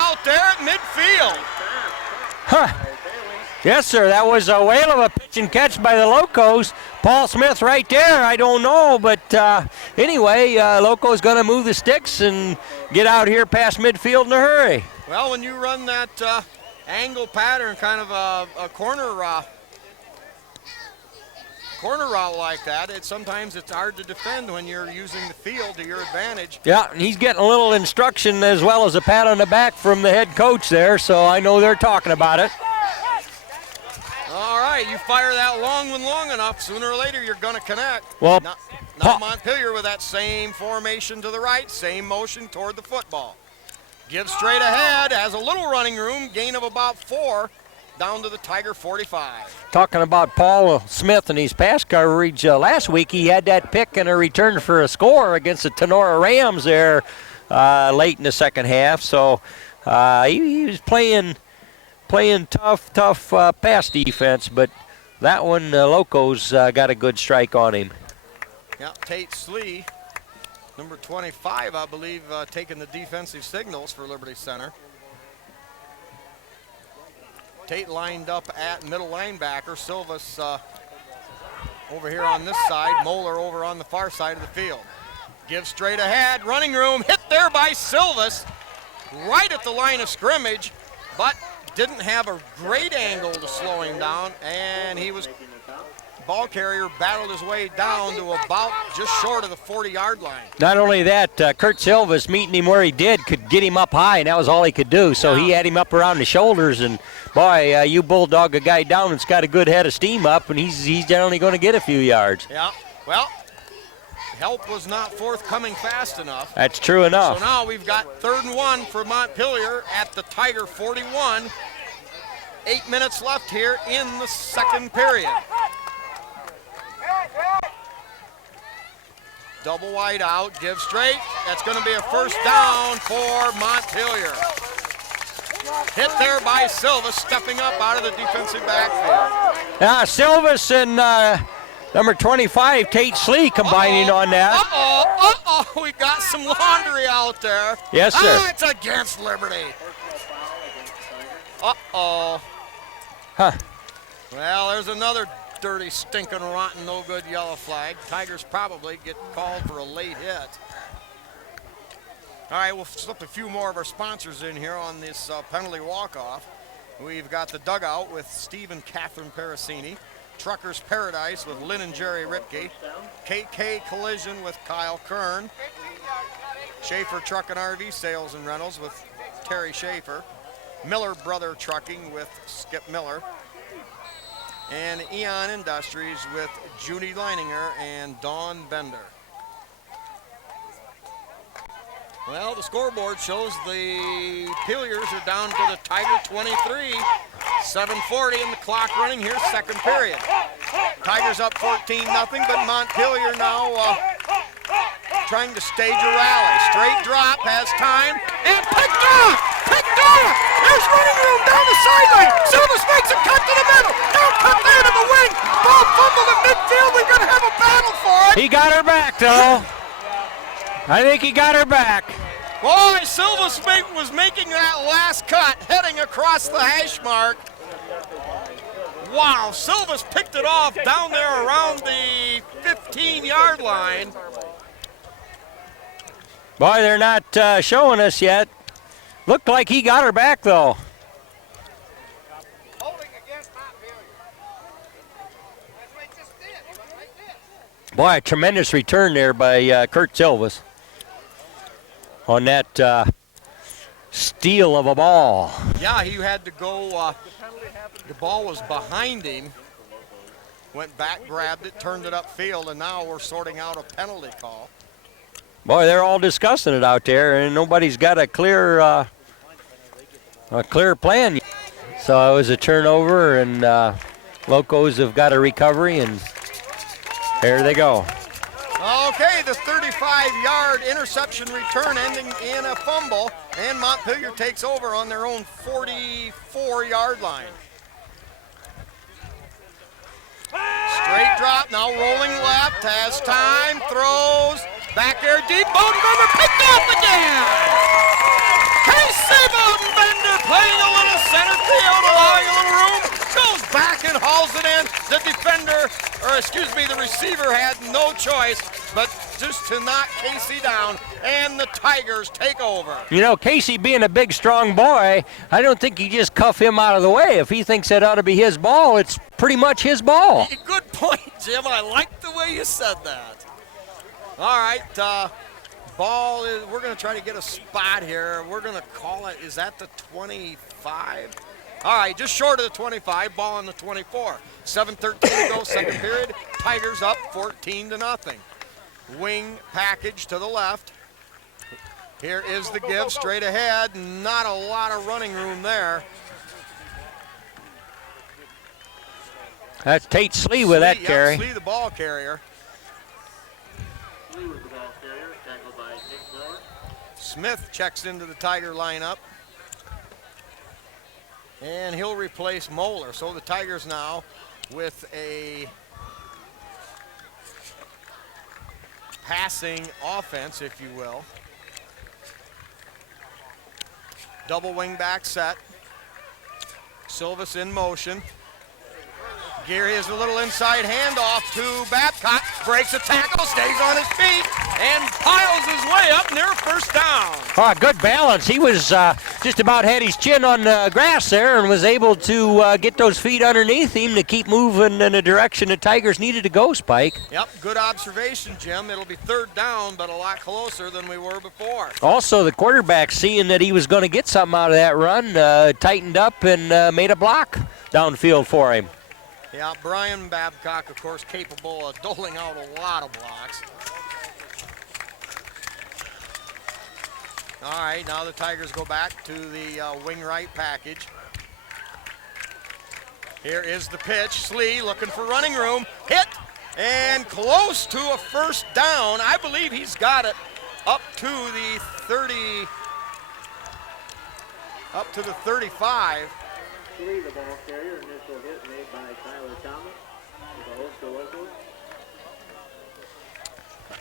out there at midfield. Huh. Yes, sir, that was a whale of a pitch and catch by the Locos. Paul Smith right there, I don't know, but anyway, Loco's going to move the sticks and get out here past midfield in a hurry. Well, when you run that angle pattern, kind of a corner route like that, sometimes it's hard to defend when you're using the field to your advantage. Yeah, and he's getting a little instruction as well as a pat on the back from the head coach there, so I know they're talking about it. All right, you fire that long one long enough, sooner or later you're going to connect. Well, now Montpelier with that same formation to the right, same motion toward the football. Gives straight ahead, has a little running room, gain of about 4, down to the Tiger 45. Talking about Paul Smith and his pass coverage, last week he had that pick and a return for a score against the Tenora Rams there late in the second half. So he was playing tough pass defense, but that one, Locos got a good strike on him. Yeah, Tate Slee, number 25, I believe, taking the defensive signals for Liberty Center. Tate lined up at middle linebacker. Silvas over here on this side. Moeller over on the far side of the field. Gives straight ahead. Running room hit there by Silvas. Right at the line of scrimmage, but didn't have a great angle to slow him down, and he was ball carrier battled his way down to about just short of the 40-yard line. Not only that, Kurt Silvas meeting him where he did could get him up high, and that was all he could do. So he had him up around the shoulders, and boy, you bulldog a guy down that's got a good head of steam up, and he's generally going to get a few yards. Yeah, well, help was not forthcoming fast enough. That's true enough. So now we've got 3rd and 1 for Montpelier at the Tiger 41. 8 minutes left here in the second period. Double wide out, give straight. That's going to be a first down for Montpelier. Hit there by Silva, stepping up out of the defensive backfield. Yeah, Silvas and number 25, Tate Slee, combining on that. We got some laundry out there. Yes, sir. It's against Liberty. Huh. Well, there's another dirty, stinking, rotten, no good yellow flag. Tigers probably get called for a late hit. All right, we'll slip a few more of our sponsors in here on this penalty walk-off. We've got the Dugout with Steve and Catherine Parasini, Truckers Paradise with Lynn and Jerry Ripke, KK Collision with Kyle Kern, Schaefer Truck and RV Sales and Rentals with Terry Schaefer, Miller Brother Trucking with Skip Miller, and Eon Industries with Judy Leininger and Dawn Bender. Well, the scoreboard shows the Pillars are down to the Tiger 23, 7:40 in the clock running here, second period. Tigers up 14-0, but Montpelier now trying to stage a rally. Straight drop, has time, and picked off! Picked off! There's running room down the sideline. Silvas makes a cut to the middle. Now cut there to the wing. Ball fumbled at midfield. We're going to have a battle for it. He got her back, though. I think he got her back. Boy, Silvas was making that last cut, heading across the hash mark. Wow, Silvas picked it off down there around the 15-yard line. Boy, they're not showing us yet. Looked like he got her back, though. Holding against Montpelier. That's what he just did. Right there. Boy, a tremendous return there by Kurt Silvas on that steal of a ball. Yeah, he had to go. The ball was behind him. Went back, grabbed it, turned it upfield, and now we're sorting out a penalty call. Boy, they're all discussing it out there, and nobody's got a clear plan. So it was a turnover, and Locos have got a recovery, and there they go. Okay, the 35-yard interception return ending in a fumble, and Montpelier takes over on their own 44-yard line. Straight drop, now rolling left, has time, throws, back there deep, Bodenbender picked off again! Casey Bodenbender playing a little center field, allowing a little room, goes back and hauls it in. The defender, the receiver had no choice but just to knock Casey down, and the Tigers take over. You know, Casey being a big, strong boy, I don't think you just cuff him out of the way. If he thinks that ought to be his ball, it's pretty much his ball. Good point, Jim. I like the way you said that. All right, ball is, we're going to try to get a spot here. We're going to call it, is that the 25? All right, just short of the 25, ball on the 24. 7:13 to go, second period. Tigers up 14-0. Wing package to the left. Here is the give, straight ahead. Not a lot of running room there. That's Tate Slee with that carry. Slee, the ball carrier. Slee was the ball carrier, tackled by Nick Miller. Smith checks into the Tiger lineup. And he'll replace Moeller. So the Tigers now with a passing offense, if you will. Double wing back set. Silvas in motion. Geary is a little inside handoff to Babcock. Breaks a tackle, stays on his feet, and piles his way up near first down. Oh, good balance. He was just about had his chin on the grass there and was able to get those feet underneath him to keep moving in the direction the Tigers needed to go, Spike. Yep, good observation, Jim. It'll be third down, but a lot closer than we were before. Also, the quarterback, seeing that he was going to get something out of that run, tightened up and made a block downfield for him. Yeah, Brian Babcock, of course, capable of doling out a lot of blocks. All right, now the Tigers go back to the wing right package. Here is the pitch. Slee looking for running room. Hit and close to a first down. I believe he's got it up to the 30, up to the 35. Slee, the ball carrier, initial hit made by Tyler Thomas with a host of locals.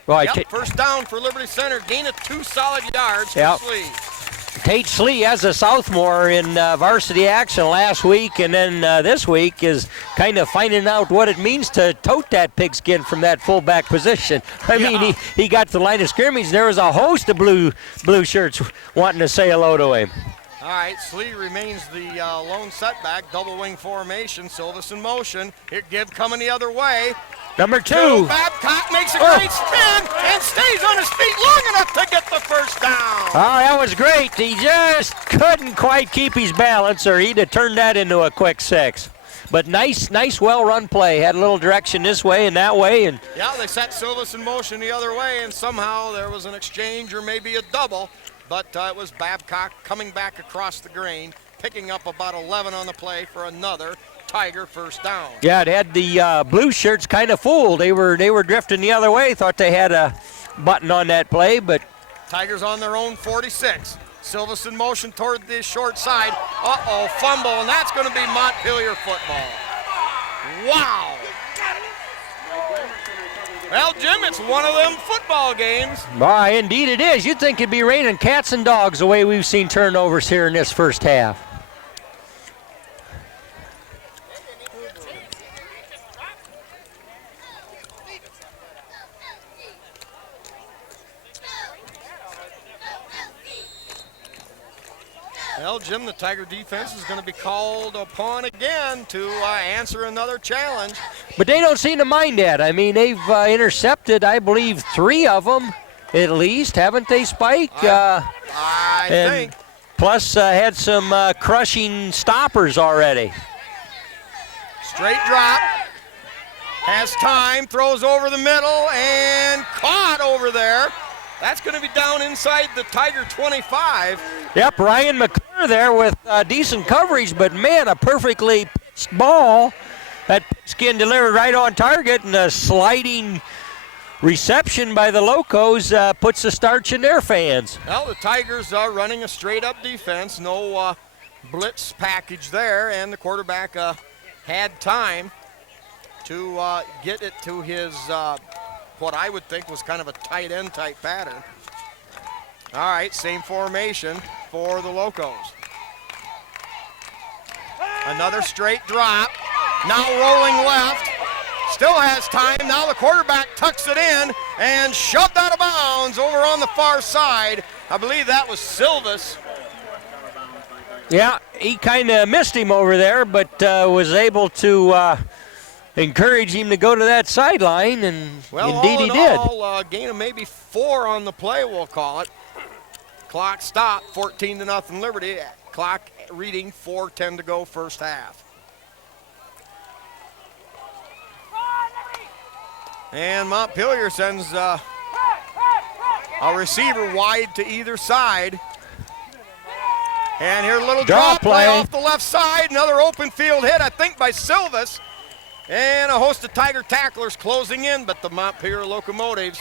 Right, Yep, first down for Liberty Center. Gain of 2 solid yards Yep. for Slee. Tate Slee, as a sophomore in varsity action last week and then this week, is kind of finding out what it means to tote that pigskin from that fullback position. I mean, he got to the line of scrimmage. There was a host of blue shirts wanting to say hello to him. All right, Slee remains the lone setback, double wing formation. Silvis in motion. Here, Gibb coming the other way. Number 2. Babcock makes a great spin and stays on his feet long enough to get the first down. Oh, that was great. He just couldn't quite keep his balance, or he'd have turned that into a quick 6. But nice, well-run play. Had a little direction this way and that way. And yeah, they set Silvis in motion the other way, and somehow there was an exchange or maybe a double. But it was Babcock coming back across the grain, picking up about 11 on the play for another Tiger first down. yeah, it had the blue shirts kind of fooled. They were drifting the other way. Thought they had a button on that play, but Tigers on their own 46. Silvis in motion toward the short side. Uh-oh, fumble, and that's going to be Montpelier football. Wow. Well, Jim, it's one of them football games. why, indeed it is. You'd think it'd be raining cats and dogs the way we've seen turnovers here in this first half. Well, Jim, the Tiger defense is going to be called upon again to answer another challenge. But they don't seem to mind that. I mean, they've intercepted, I believe, 3 of them at least, haven't they, Spike? I think. Plus had some crushing stoppers already. Straight drop. Has time, throws over the middle, and caught over there. That's going to be down inside the Tiger 25. Yep, Ryan McClure there with decent coverage, but man, a perfectly pitched ball. That skin delivered right on target, and a sliding reception by the Locos puts the starch in their fans. Well, the Tigers are running a straight-up defense, no blitz package there, and the quarterback had time to get it to his what I would think was kind of a tight end type pattern. All right, same formation for the Locos. Another straight drop. Now rolling left. Still has time. Now the quarterback tucks it in and shoved out of bounds over on the far side. I believe that was Silvis. Yeah, he kind of missed him over there, but was able to encourage him to go to that sideline, and well, indeed he did. All, gain of maybe 4 on the play, we'll call it. Clock stopped, 14-0 Liberty. Clock reading 4:10 to go first half. And Montpelier sends a receiver wide to either side. And here a little draw play off the left side. Another open field hit, I think, by Silvis. And a host of Tiger tacklers closing in, but the Montpelier Locomotives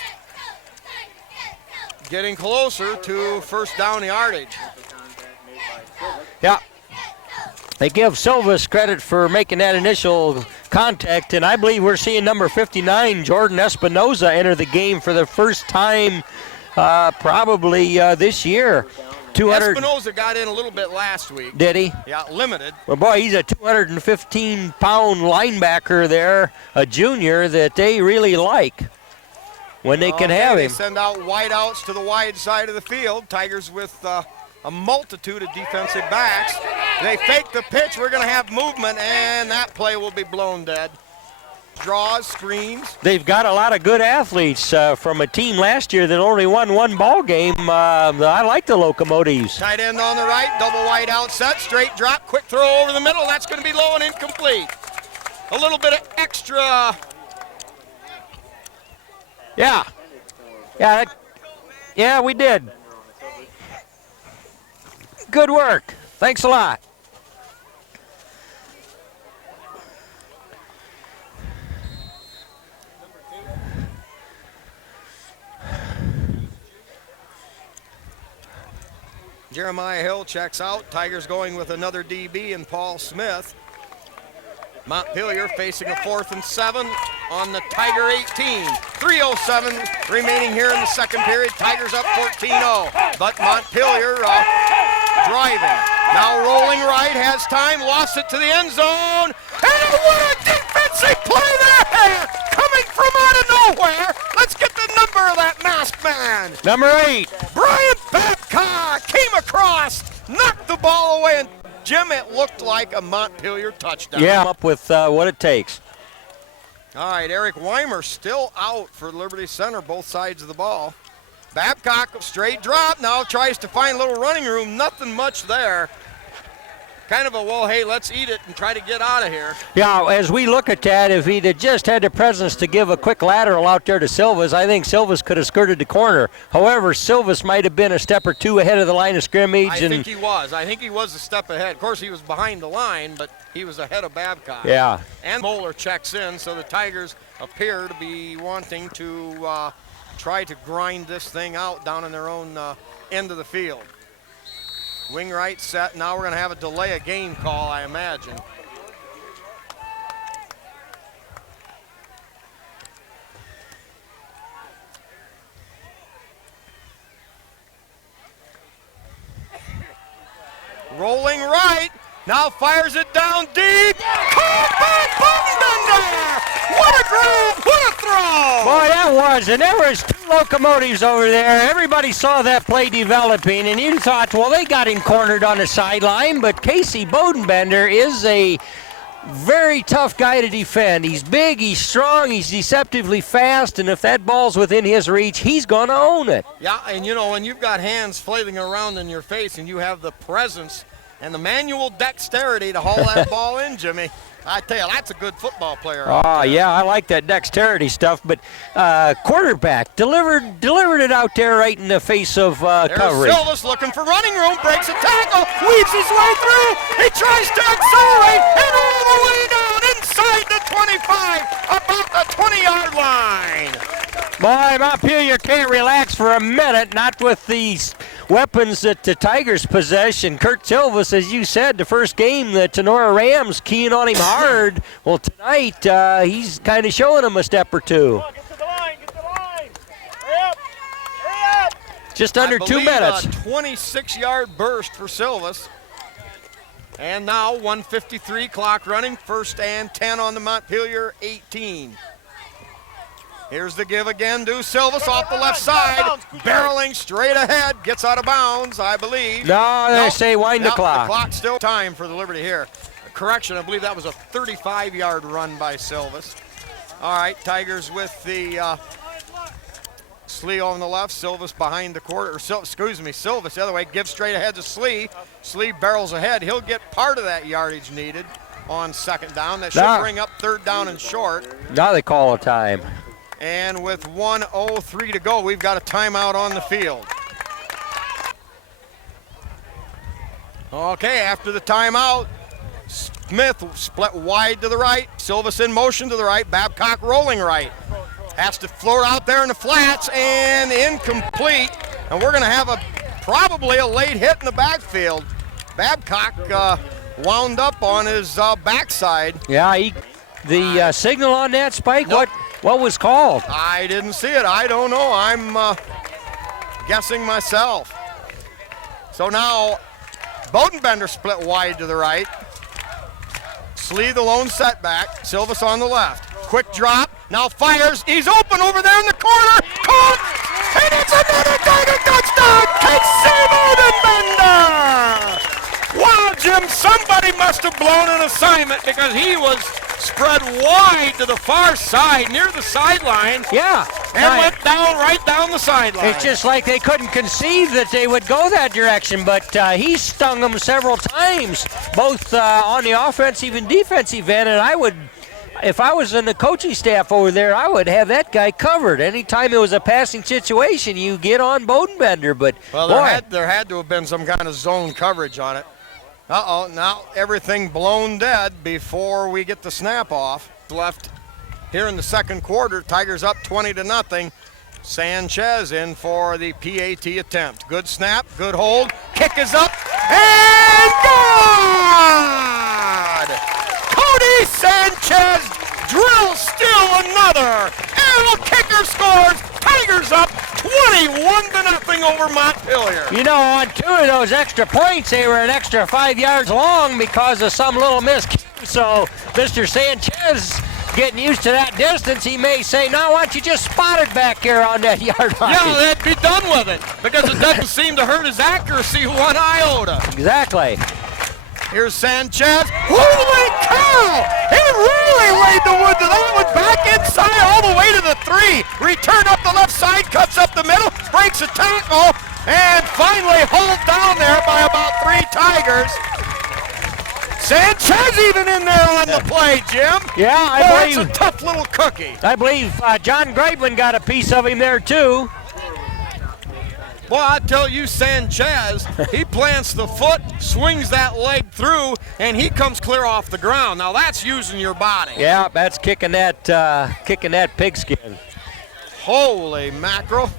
getting closer to first down yardage. Yeah. They give Silvis credit for making that initial contact, and I believe we're seeing number 59, Jordan Espinoza, enter the game for the first time probably this year. Espinoza got in a little bit last week. Did he? Yeah, limited. Well, boy, he's a 215-pound linebacker there, a junior that they really like when they can have him. They send out wideouts to the wide side of the field. Tigers with a multitude of defensive backs. They fake the pitch. We're going to have movement, and that play will be blown dead. Draws, screens. They've got a lot of good athletes from a team last year that only won 1 ball game. I like the Locomotives. Tight end on the right, double wide out set, straight drop, quick throw over the middle. That's going to be low and incomplete. A little bit of extra. Yeah. Yeah, we did. Good work. Thanks a lot. Jeremiah Hill checks out. Tigers going with another DB and Paul Smith. Montpelier facing a 4th and 7 on the Tiger 18. 3:07 remaining here in the second period. Tigers up 14-0, but Montpelier driving. Now rolling right, has time, lost it to the end zone. And what a defensive play there! Coming from out of nowhere. Let's get the number of that masked man. Number 8. Brian Babcock came across, knocked the ball away, and Jim, it looked like a Montpelier touchdown. Yeah, up with what it takes. All right, Eric Weimer still out for Liberty Center, both sides of the ball. Babcock, straight drop, now tries to find a little running room. Nothing much there. Kind of a, well, hey, let's eat it and try to get out of here. Yeah, as we look at that, if he'd have just had the presence to give a quick lateral out there to Silvas, I think Silvas could have skirted the corner. However, Silvas might have been a step or two ahead of the line of scrimmage. I think he was. I think he was a step ahead. Of course, he was behind the line, but he was ahead of Babcock. Yeah. And Moeller checks in, so the Tigers appear to be wanting to try to grind this thing out down in their own end of the field. Wing right set. Now we're going to have a delay of game call, I imagine. Rolling right. Now fires it down deep. Caught by Buckner! What a groove! What a throw! Boy, that was, and there was 2 locomotives over there. Everybody saw that play developing, and you thought, well, they got him cornered on the sideline, but Casey Bodenbender is a very tough guy to defend. He's big, he's strong, he's deceptively fast, and if that ball's within his reach, he's going to own it. Yeah, and you know, when you've got hands flailing around in your face and you have the presence and the manual dexterity to haul that ball in, Jimmy, I tell you, that's a good football player. Oh, yeah, I like that dexterity stuff, but quarterback delivered it out there right in the face of coverage. There's Silvas looking for running room, breaks a tackle, weaves his way through, he tries to accelerate, and all the way down inside the 25, about the 20-yard line. Boy, Montpelier can't relax for a minute, not with these weapons that the Tigers possess. And Kurt Silvas, as you said, the first game, the Tenora Rams keying on him hard. Well, tonight he's kind of showing them a step or two. Come on, get to the line, get to the line. Hurry up, hurry up. Just under 2 minutes. A 26-yard burst for Silvas. And now 1:53 clock running, 1st and 10 on the Montpelier 18. Here's the give again to Silvas off the left side, barreling straight ahead, gets out of bounds, I believe. No, they say wind the clock. The clock's still time for the Liberty here. Correction, I believe that was a 35-yard run by Silvas. All right, Tigers with the Slee on the left, Silvas behind the quarter, Silvas the other way, gives straight ahead to Slee. Slee barrels ahead. He'll get part of that yardage needed on 2nd down. That should bring up 3rd down and short. Now they call a time. And with 1:03 to go, we've got a timeout on the field. Okay, after the timeout, Smith split wide to the right, Silvas in motion to the right, Babcock rolling right. Has to float out there in the flats and incomplete. And we're going to have probably a late hit in the backfield. Babcock wound up on his backside. Yeah, the signal on that, Spike, Nope. What was called? I didn't see it. I don't know. I'm guessing myself. So now Bodenbender split wide to the right. Slee the lone setback. Silvas on the left. Quick drop. Now fires. He's open over there in the corner. Caught. And it's another Tiger touchdown. Casey Bodenbender. Wow, Jim, somebody must have blown an assignment because he was spread wide to the far side, near the sideline. Yeah. And went right down the sideline. It's just like they couldn't conceive that they would go that direction, but he stung them several times, both on the offensive and defensive end, and if I was in the coaching staff over there, I would have that guy covered. Anytime it was a passing situation, you get on Bodenbender, but well, there had to have been some kind of zone coverage on it. Uh-oh, now everything blown dead before we get the snap off. Left here in the second quarter, Tigers up 20-0. Sanchez in for the PAT attempt. Good snap, good hold. Kick is up and good! Cody Sanchez drills still another. Arrow kicker scores. Tigers up 21-0 over Montpelier. You know, on 2 of those extra points, they were an extra 5 yards long because of some little miss. So Mr. Sanchez getting used to that distance, he may say, "No, why don't you just spot it back here on that yard line?" Yeah, they'd be done with it because it doesn't seem to hurt his accuracy one iota. Exactly. Here's Sanchez. Holy cow! He really laid the wood to that one. Back inside all the way to the 3. Return up the left side, cuts up the middle, breaks a tackle, and finally hauled down there by about 3 Tigers. Sanchez even in there on the play, Jim. Yeah, I Boy, believe. that's a tough little cookie. I believe John Greitman got a piece of him there too. Boy, I tell you, Sanchez, he plants the foot, swings that leg through, and he comes clear off the ground. Now that's using your body. Yeah, that's kicking that pigskin. Holy mackerel.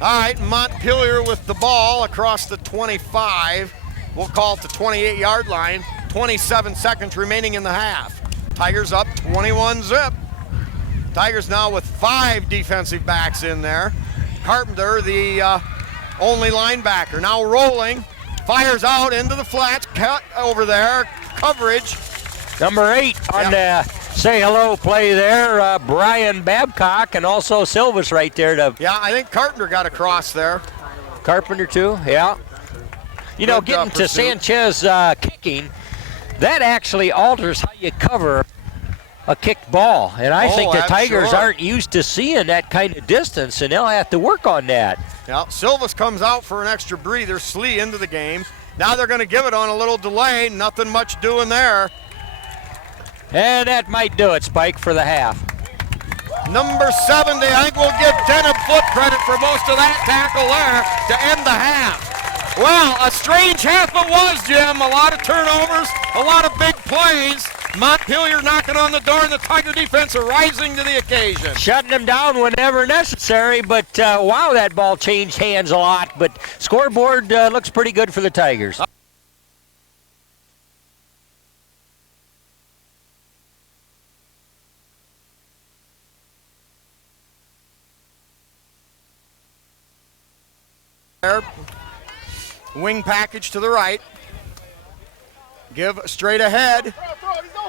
All right, Montpelier with the ball across the 25. We'll call it the 28-yard line. 27 seconds remaining in the half. Tigers up 21-0. Tigers now with 5 defensive backs in there. Carpenter, the only linebacker, now rolling, fires out into the flats, cut over there, coverage. Number 8 on the say hello play there, Brian Babcock, and also Silvas right there to Yeah, I think Carpenter got across there. Carpenter too, yeah. You know, Good, getting to pursuit. Sanchez kicking, that actually alters how you cover a kicked ball. And I think the I'm Tigers sure. aren't used to seeing that kind of distance, and they'll have to work on that. Yeah, Silvas comes out for an extra breather, Slee into the game. Now they're going to give it on a little delay, nothing much doing there. And that might do it, Spike, for the half. Number 70, I think we'll give Denham Foot credit for most of that tackle there to end the half. Well, a strange half it was, Jim. A lot of turnovers, a lot of big plays. Montpelier knocking on the door, and the Tiger defense are rising to the occasion. Shutting them down whenever necessary, but wow, that ball changed hands a lot. But scoreboard looks pretty good for the Tigers. There. Wing package to the right. Give straight ahead.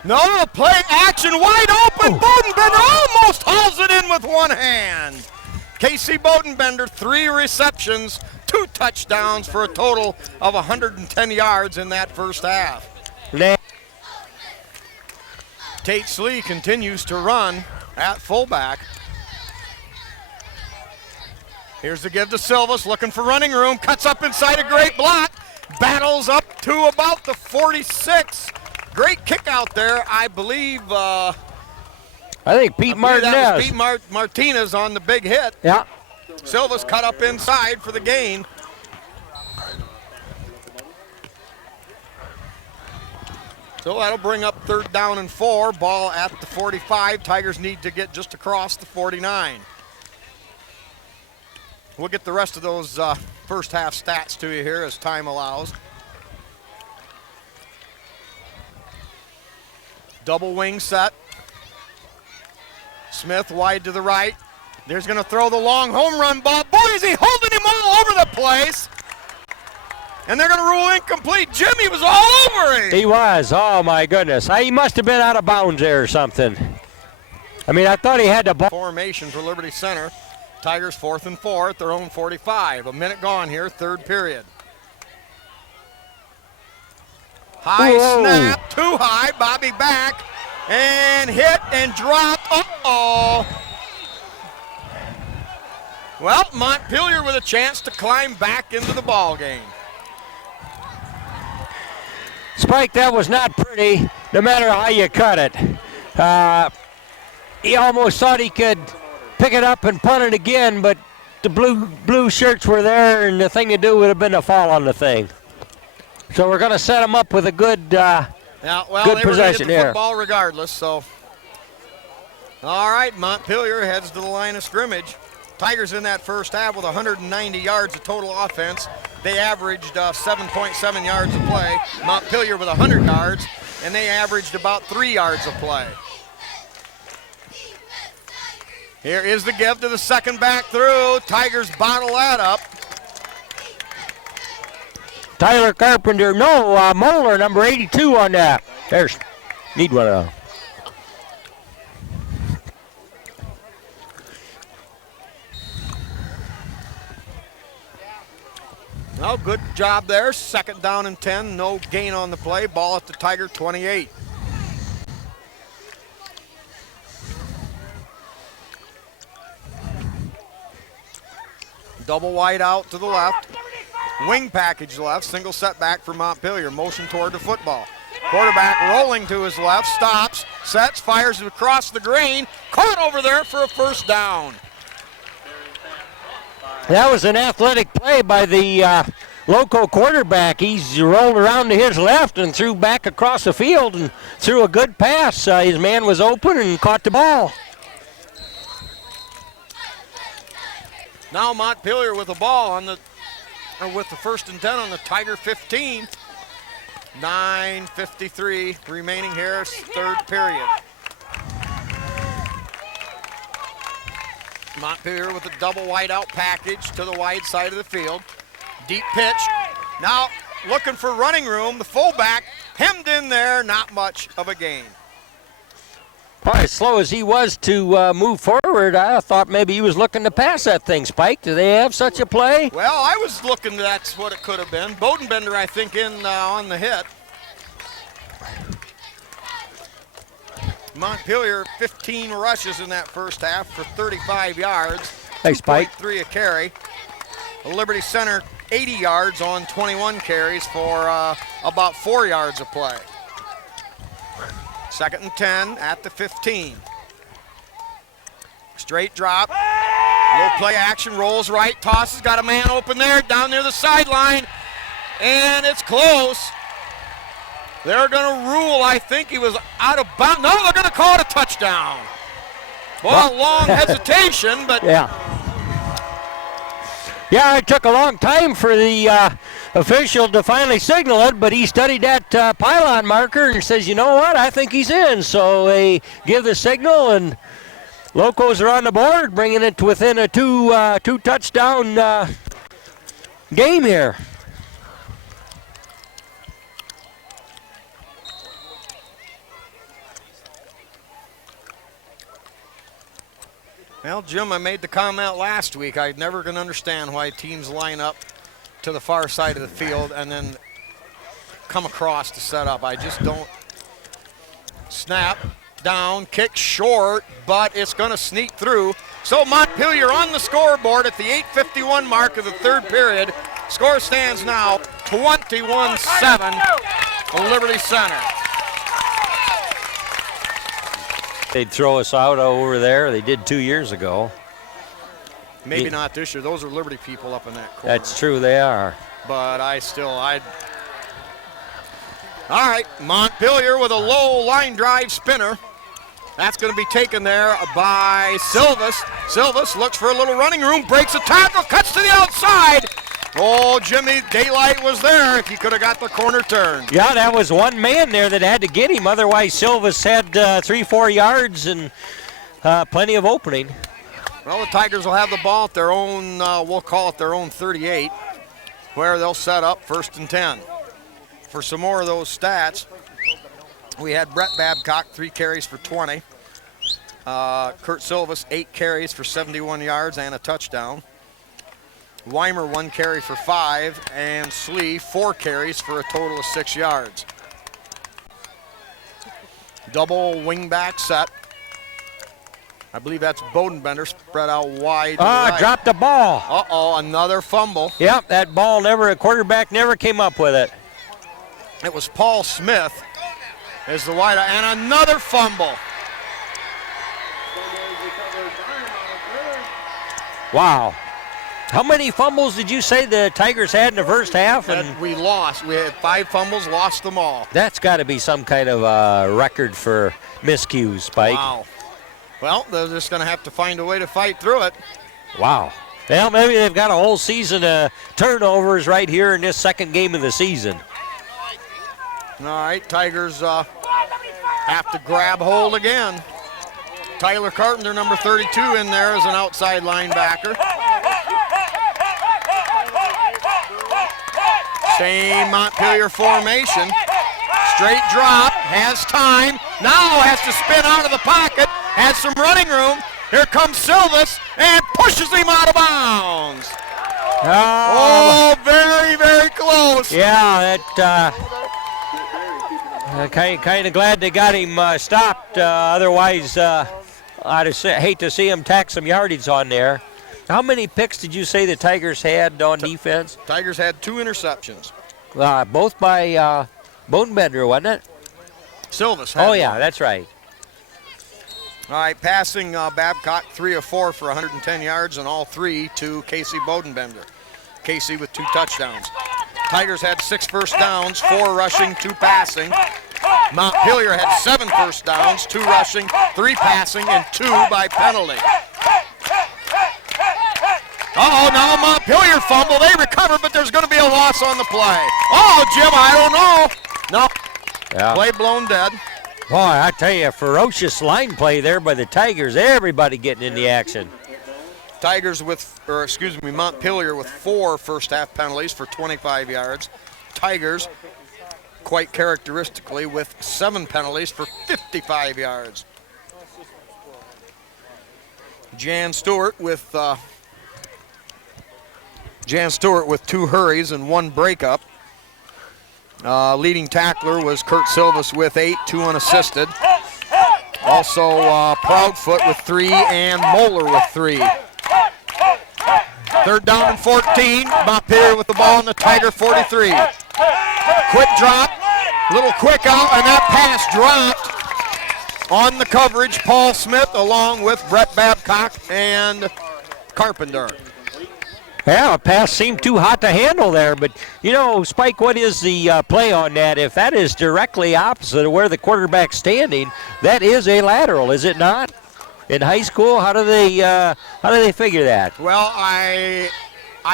No, play action wide open. Bodenbender almost hauls it in with one hand. Casey Bodenbender, 3 receptions, 2 touchdowns for a total of 110 yards in that first half. Tate Slee continues to run at fullback. Here's the give to Silvas, looking for running room, cuts up inside a great block, battles up to about the 46. Great kick out there, I believe. I think Pete I believe that was Martinez. Pete Martinez on the big hit. Yeah. Silvas cut up inside for the gain. So that'll bring up 3rd down and 4. Ball at the 45. Tigers need to get just across the 49. We'll get the rest of those first half stats to you here as time allows. Double wing set. Smith wide to the right. There's going to throw the long home run ball. Boy, is he holding him all over the place. And they're going to rule incomplete. Jimmy was all over him. He was. Oh, my goodness. He must have been out of bounds there or something. I mean, I thought he had the ball. Formation for Liberty Center. Tigers 4th and 4 at their own 45. A minute gone here, 3rd period. High Whoa. snap, too high. Bobby back and hit and dropped. Uh-oh. Well, Montpelier with a chance to climb back into the ball game. Spike, that was not pretty, no matter how you cut it. He almost thought he could pick it up and punt it again, but the blue shirts were there, and the thing to do would have been to fall on the thing. So we're going to set him up with a good Well, good they possession were here. Football regardless, so. All right, Montpelier heads to the line of scrimmage. Tigers in that first half with 190 yards of total offense. They averaged 7.7 yards of play. Montpelier with 100 yards, and they averaged about 3 yards of play. Here is the give to the second back through. Tigers bottle that up. Tyler Carpenter, no, Moeller, number 82 on that. There's, need one of those. Well, good job there. Second down and 10. No gain on the play. Ball at the Tiger 28. Double wide out to the left. Wing package left. Single setback for Montpelier. Motion toward the football. Quarterback rolling to his left. Stops. Sets. Fires it across the green. Caught over there for a first down. That was an athletic play by the local quarterback. He's rolled around to his left and threw back across the field and threw a good pass. His man was open and caught the ball. Now Montpelier with the ball on the, or with the 1st and 10 on the Tiger 15. 9:53 remaining here, third period. Montpelier with a double wide out package to the wide side of the field. Deep pitch. Now looking for running room. The fullback hemmed in there. Not much of a gain. Probably as slow as he was to move forward, I thought maybe he was looking to pass that thing, Spike. Do they have such a play? Well, I was looking, that's what it could have been. Bodenbender, I think, in on the hit. Montpelier, 15 rushes in that first half for 35 yards. Hey, Spike. 2.3 a carry. Liberty Center, 80 yards on 21 carries for about 4 yards of play. 2nd and 10 at the 15. Straight drop. Low play action, rolls right, tosses, got a man open there, down near the sideline, and it's close. They're going to rule, I think he was out of bounds. No, they're going to call it a touchdown. Well, long hesitation, but. Yeah, it took a long time for the official to finally signal it, but he studied that pylon marker and says, you know what, I think he's in. So they give the signal, and Locos are on the board, bringing it to within a two touchdown game here. Well, Jim, I made the comment last week. I'm never going to understand why teams line up to the far side of the field and then come across to set up. I just don't. Snap, down, kick short, but it's going to sneak through. So Montpelier on the scoreboard at the 8:51 mark of the third period. Score stands now 21-7 for Liberty Center. They'd throw us out over there. They did 2 years ago. Maybe not this year. Those are Liberty people up in that corner. That's true, they are. But All right, Montpelier with a low line drive spinner. That's going to be taken there by Silvas. Silvas looks for a little running room, breaks a tackle, cuts to the outside. Oh, Jimmy, daylight was there if he could have got the corner turn. Yeah, that was one man there that had to get him. Otherwise, Silvas had 3-4 yards and plenty of opening. Well, the Tigers will have the ball at their own, we'll call it their own 38, where they'll set up 1st and 10. For some more of those stats, we had Brett Babcock, 3 carries for 20. Kurt Silvas, 8 carries for 71 yards and a touchdown. Weimer, 1 carry for 5, and Slee, 4 carries for a total of 6 yards. Double wingback set. I believe that's Bodenbender spread out wide. Right. Dropped the ball. Uh-oh, another fumble. Yep, that ball a quarterback never came up with it. It was Paul Smith as the wide, and another fumble. Wow. How many fumbles did you say the Tigers had in the first half? And we lost. We had 5 fumbles, lost them all. That's got to be some kind of record for miscues, Spike. Wow. Well, they're just going to have to find a way to fight through it. Wow. Well, maybe they've got a whole season of turnovers right here in this second game of the season. All right, Tigers have to grab hold again. Tyler Carpenter, number 32, in there as an outside linebacker. Same Montpelier formation. Straight drop, has time, now has to spin out of the pocket, has some running room. Here comes Silvas and pushes him out of bounds. Oh, very, very close. Yeah, that kind of glad they got him stopped. Otherwise, I'd hate to see him tack some yardage on there. How many picks did you say the Tigers had on defense? Tigers had 2 interceptions. Both by Bonebender, wasn't it? Silvas had Oh, yeah, one. that's right. All right, passing Babcock 3 of 4 for 110 yards, and all 3 to Casey Bodenbender. Casey with 2 touchdowns. Tigers had 6 first downs, 4 rushing, 2 passing. Montpelier had 7 first downs, 2 rushing, 3 passing, and 2 by penalty. Uh-oh, now Montpelier fumble. They recover, but there's going to be a loss on the play. Oh, Jim, I don't know. No, Yeah. play blown dead. Boy, I tell you, a ferocious line play there by the Tigers. Everybody getting in the action. Montpelier with 4 first half penalties for 25 yards. Tigers, quite characteristically, with 7 penalties for 55 yards. Jan Stewart with 2 hurries and 1 breakup. Leading tackler was Kurt Silvas with 8, 2 unassisted. Also Proudfoot with 3 and Moeller with 3. 3rd down and 14. Montpelier with the ball in the Tiger 43. Quick drop, little quick out, and that pass dropped on the coverage. Paul Smith along with Brett Babcock and Carpenter. Yeah, a pass seemed too hot to handle there, but, you know, Spike, what is the play on that? If that is directly opposite of where the quarterback's standing, that is a lateral, is it not? In high school, how do they figure that? Well, I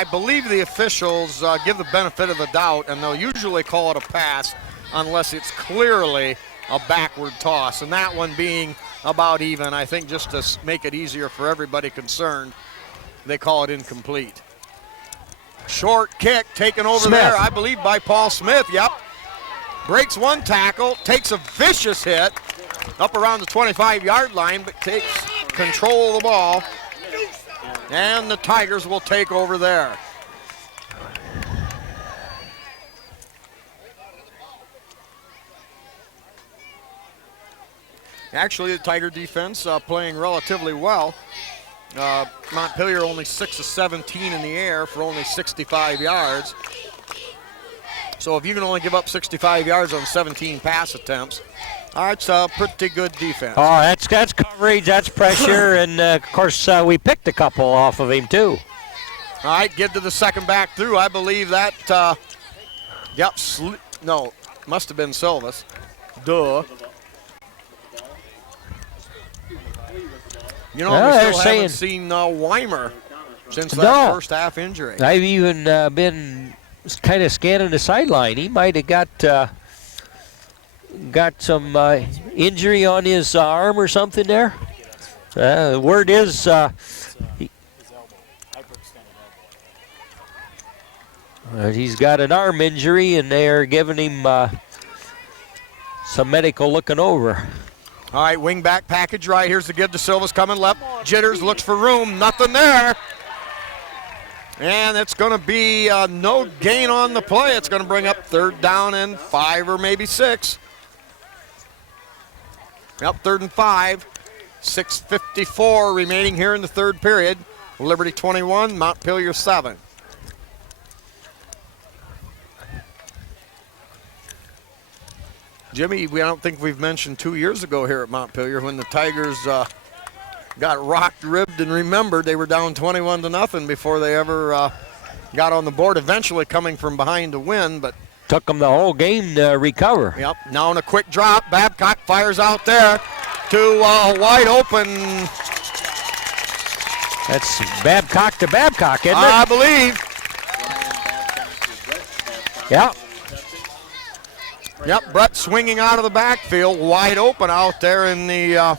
believe the officials give the benefit of the doubt, and they'll usually call it a pass unless it's clearly a backward toss, and that one being about even, I think just to make it easier for everybody concerned, they call it incomplete. Short kick taken over Smith. there, I believe, by Paul Smith. Yep. Breaks 1 tackle, takes a vicious hit up around the 25-yard line, but takes control of the ball. And the Tigers will take over there. Actually, the Tiger defense playing relatively well. Montpelier only 6 of 17 in the air for only 65 yards. So if you can only give up 65 yards on 17 pass attempts, that's a pretty good defense. Oh, that's coverage, that's pressure, and of course we picked a couple off of him too. All right, give to the second back through. I believe that, must have been Silvas. Duh. You know, we still haven't seen Weimer since that first half injury. I've even been kind of scanning the sideline. He might have got some injury on his arm or something there. The word is he's got an arm injury, and they're giving him some medical looking over. All right, wing back package right. Here's the give to Silvas coming left. Jitters, looks for room, nothing there. And it's going to be no gain on the play. It's going to bring up 3rd down and 5 or maybe 6. Yep, 3rd and 5. 6:54 remaining here in the 3rd period. Liberty 21, Montpelier 7. Jimmy, I don't think we've mentioned 2 years ago here at Montpelier when the Tigers got rocked, ribbed, and remembered. They were down 21-0 before they ever got on the board, eventually coming from behind to win, but took them the whole game to recover. Yep, now in a quick drop, Babcock fires out there to a wide open That's Babcock to Babcock, isn't it? I believe. Yeah. Yep, Brett swinging out of the backfield, wide open out there in the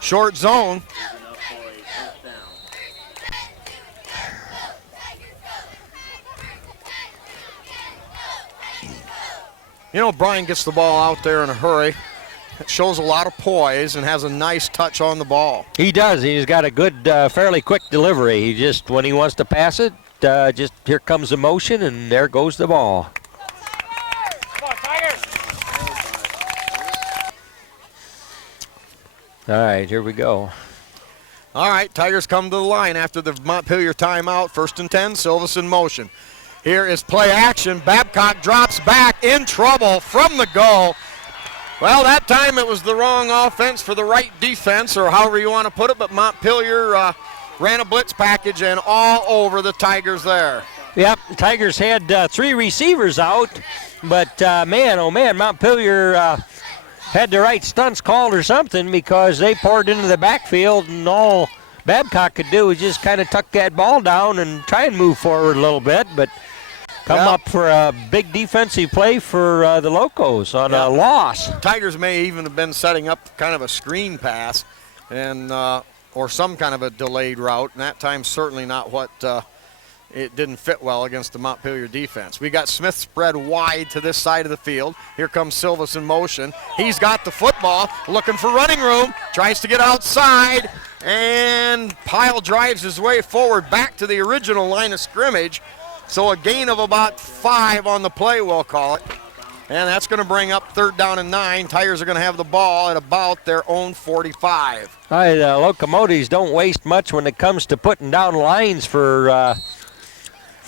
short zone. You know, Brian gets the ball out there in a hurry. It shows a lot of poise and has a nice touch on the ball. He does. He's got a good, fairly quick delivery. He just, when he wants to pass it, just here comes the motion, and there goes the ball. Come on, Tigers. All right, here we go. All right, Tigers come to the line after the Montpelier timeout. 1st and 10, Silvis in motion. Here is play action. Babcock drops back, in trouble from the goal. Well, that time it was the wrong offense for the right defense, or however you want to put it, but Montpelier ran a blitz package and all over the Tigers there. Yep, Tigers had 3 receivers out, but man, oh man, Montpelier had the right stunts called or something, because they poured into the backfield, and all Babcock could do was just kind of tuck that ball down and try and move forward a little bit, but come up for a big defensive play for the Locos on a loss. Tigers may even have been setting up kind of a screen pass and or some kind of a delayed route, and that time certainly not what it didn't fit well against the Montpelier defense. We got Smith spread wide to this side of the field. Here comes Silvis in motion. He's got the football, looking for running room, tries to get outside, and Pyle drives his way forward back to the original line of scrimmage. So a gain of about 5 on the play, we'll call it. And that's going to bring up 3rd down and 9. Tigers are going to have the ball at about their own 45. Locomotives don't waste much when it comes to putting down lines for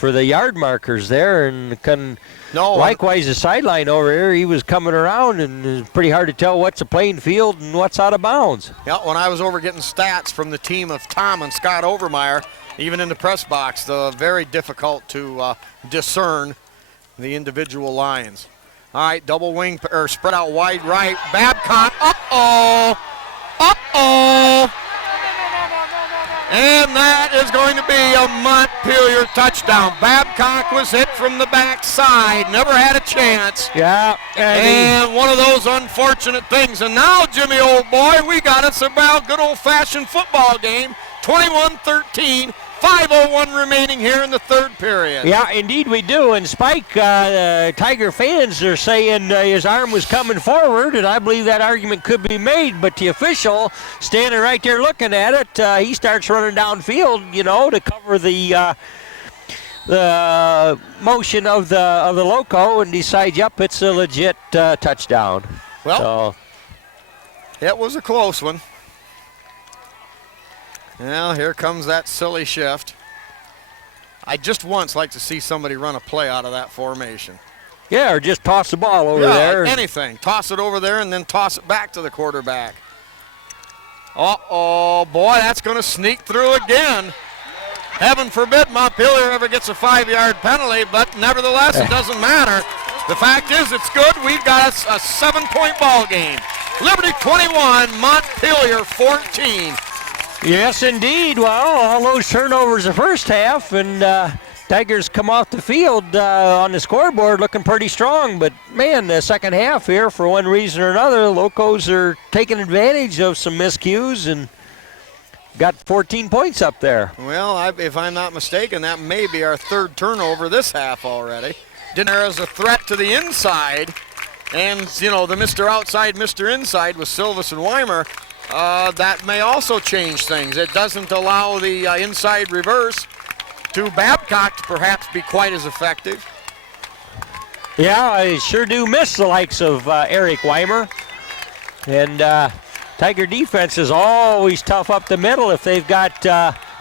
the yard markers there. And likewise, the sideline over here, he was coming around, and it's pretty hard to tell what's a playing field and what's out of bounds. Yeah, when I was over getting stats from the team of Tom and Scott Overmeyer, even in the press box, very difficult to discern the individual lines. All right, double wing, or spread out wide right. Babcock, uh-oh. And that is going to be a Montpelier touchdown. Babcock was hit from the backside, never had a chance. Yeah. And one of those unfortunate things. And now, Jimmy, old boy, we got us about good old-fashioned football game. 21-13, 5:01 remaining here in the 3rd period. Yeah, indeed we do. And Spike, Tiger fans are saying his arm was coming forward, and I believe that argument could be made. But the official, standing right there looking at it, he starts running downfield, to cover the motion of the Loco, and decides, yep, it's a legit touchdown. Well, it was a close one. Well, here comes that silly shift. I just once like to see somebody run a play out of that formation. Yeah, or just toss the ball over there. Anything. Toss it over there and then toss it back to the quarterback. Uh-oh, boy, that's going to sneak through again. Heaven forbid Montpelier ever gets a 5-yard penalty, but nevertheless, it doesn't matter. The fact is, it's good. We've got a 7-point ball game. Liberty 21, Montpelier 14. Yes, indeed. Well, all those turnovers the first half, and Tigers come off the field on the scoreboard looking pretty strong. But, man, the second half here, for one reason or another, Locos are taking advantage of some miscues and got 14 points up there. Well, if I'm not mistaken, that may be our 3rd turnover this half already. Dinner as a threat to the inside, and, the Mr. Outside, Mr. Inside with Silvis and Weimer. That may also change things. It doesn't allow the inside reverse to Babcock to perhaps be quite as effective. Yeah, I sure do miss the likes of Eric Weimer. And Tiger defense is always tough up the middle if they've got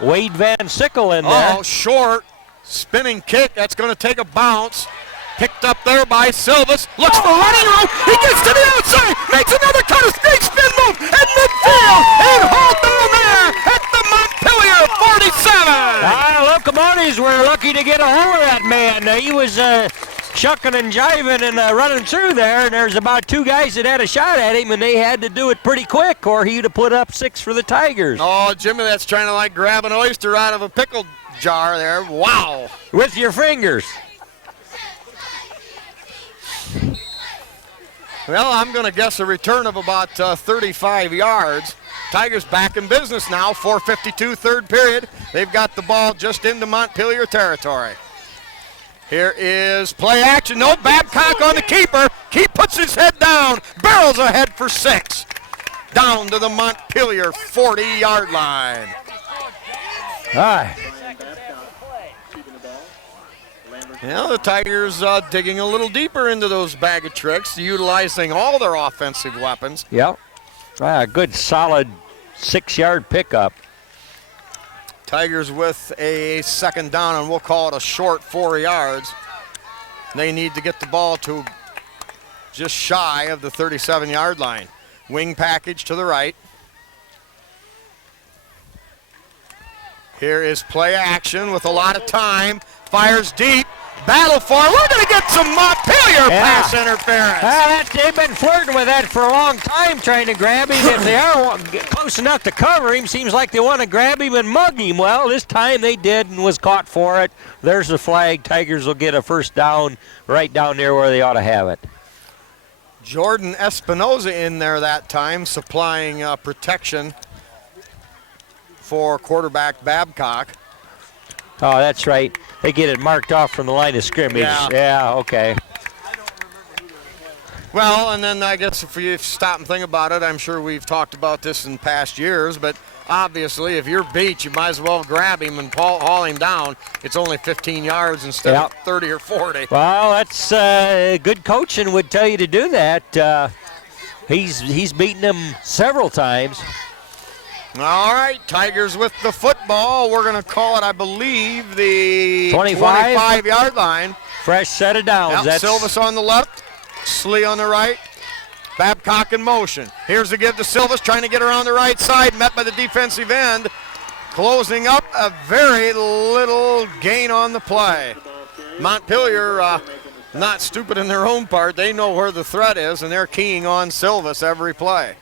Wade Van Sickle in there. Oh, short, spinning kick. That's going to take a bounce. Picked up there by Silvis. Looks for running room. He gets to the outside. Makes another cut. A straight spin move. And midfield. And hold down there at the Montpelier 47. Locomotives were lucky to get a hold of that man. He was shucking and jiving and running through there, and there's about 2 guys that had a shot at him, and they had to do it pretty quick, or he'd have put up 6 for the Tigers. Oh, Jimmy, that's trying to like grab an oyster out of a pickle jar there. Wow. With your fingers. Well, I'm going to guess a return of about 35 yards. Tigers back in business now, 4:52 third period. They've got the ball just into Montpelier territory. Here is play action. No, Babcock on the keeper. He puts his head down, barrels ahead for 6. Down to the Montpelier 40-yard line. All right. Now the Tigers digging a little deeper into those bag of tricks, utilizing all their offensive weapons. Yep. Good solid 6-yard pickup. Tigers with a second down, and we'll call it a short 4 yards. They need to get the ball to just shy of the 37-yard line. Wing package to the right. Here is play action with a lot of time. Fires deep. Battle for it. We're going to get some Montpelier pass interference. They've been flirting with that for a long time, trying to grab him. If they are close enough to cover him, seems like they want to grab him and mug him. Well, this time they did and was caught for it. There's the flag. Tigers will get a first down right down there where they ought to have it. Jordan Espinoza in there that time, supplying protection for quarterback Babcock. Oh, that's right. They get it marked off from the line of scrimmage. Yeah, okay. Well, and then I guess if you stop and think about it, I'm sure we've talked about this in past years, but obviously if you're beat, you might as well grab him and haul him down. It's only 15 yards instead of 30 or 40. Well, that's good coaching would tell you to do that. He's beaten them several times. All right, Tigers with the football. We're going to call it, I believe, the 25-yard line. Fresh set of downs. Yep, Silvas on the left, Slee on the right. Babcock in motion. Here's the give to Silvas, trying to get around the right side, met by the defensive end. Closing up, a very little gain on the play. Montpelier not stupid in their own part. They know where the threat is, and they're keying on Silvas every play.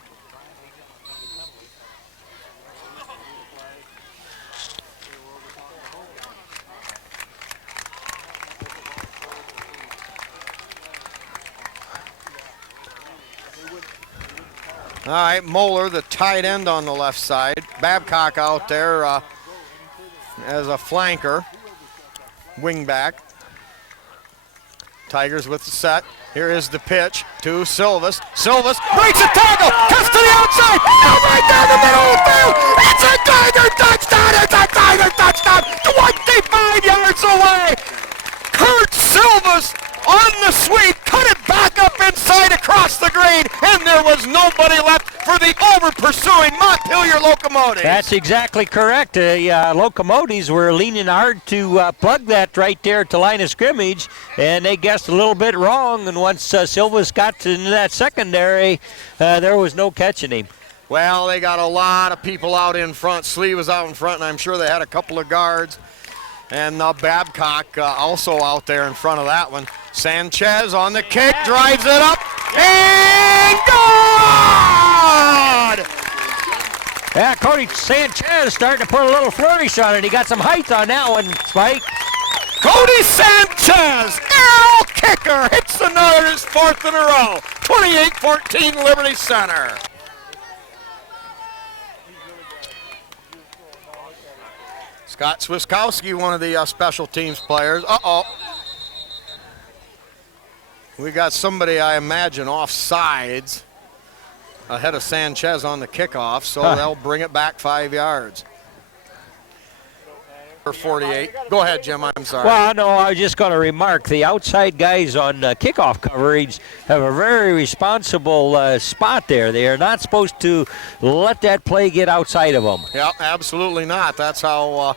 All right, Moeller, the tight end on the left side. Babcock out there as a flanker, wing back. Tigers with the set. Here is the pitch to Silvas. Silvas breaks a tackle, cuts to the outside, now right down the middle of the field. It's a Tiger touchdown! It's a Tiger touchdown! 25 yards away. Kurt Silvas on the sweep, cut it back up inside across the green, and there was nobody left for the over-pursuing Montpelier Locomotives. That's exactly correct. Locomotives were leaning hard to plug that right there to line of scrimmage, and they guessed a little bit wrong, and once Silvas got into that secondary, there was no catching him. Well, they got a lot of people out in front. Slee was out in front, and I'm sure they had a couple of guards. And Babcock also out there in front of that one. Sanchez on the kick, drives it up, and good! Yeah, Cody Sanchez starting to put a little flourish on it. He got some height on that one, Spike. Cody Sanchez, arrow kicker, hits another, his 4th in a row. 28-14 Liberty Center. Scott Swiskowski, one of the special teams players. We got somebody, I imagine, offsides ahead of Sanchez on the kickoff, so they'll bring it back 5 yards. For 48. Go ahead, Jim, I'm sorry. Well, no, I was just going to remark, the outside guys on kickoff coverage have a very responsible spot there. They are not supposed to let that play get outside of them. Yeah, absolutely not. That's how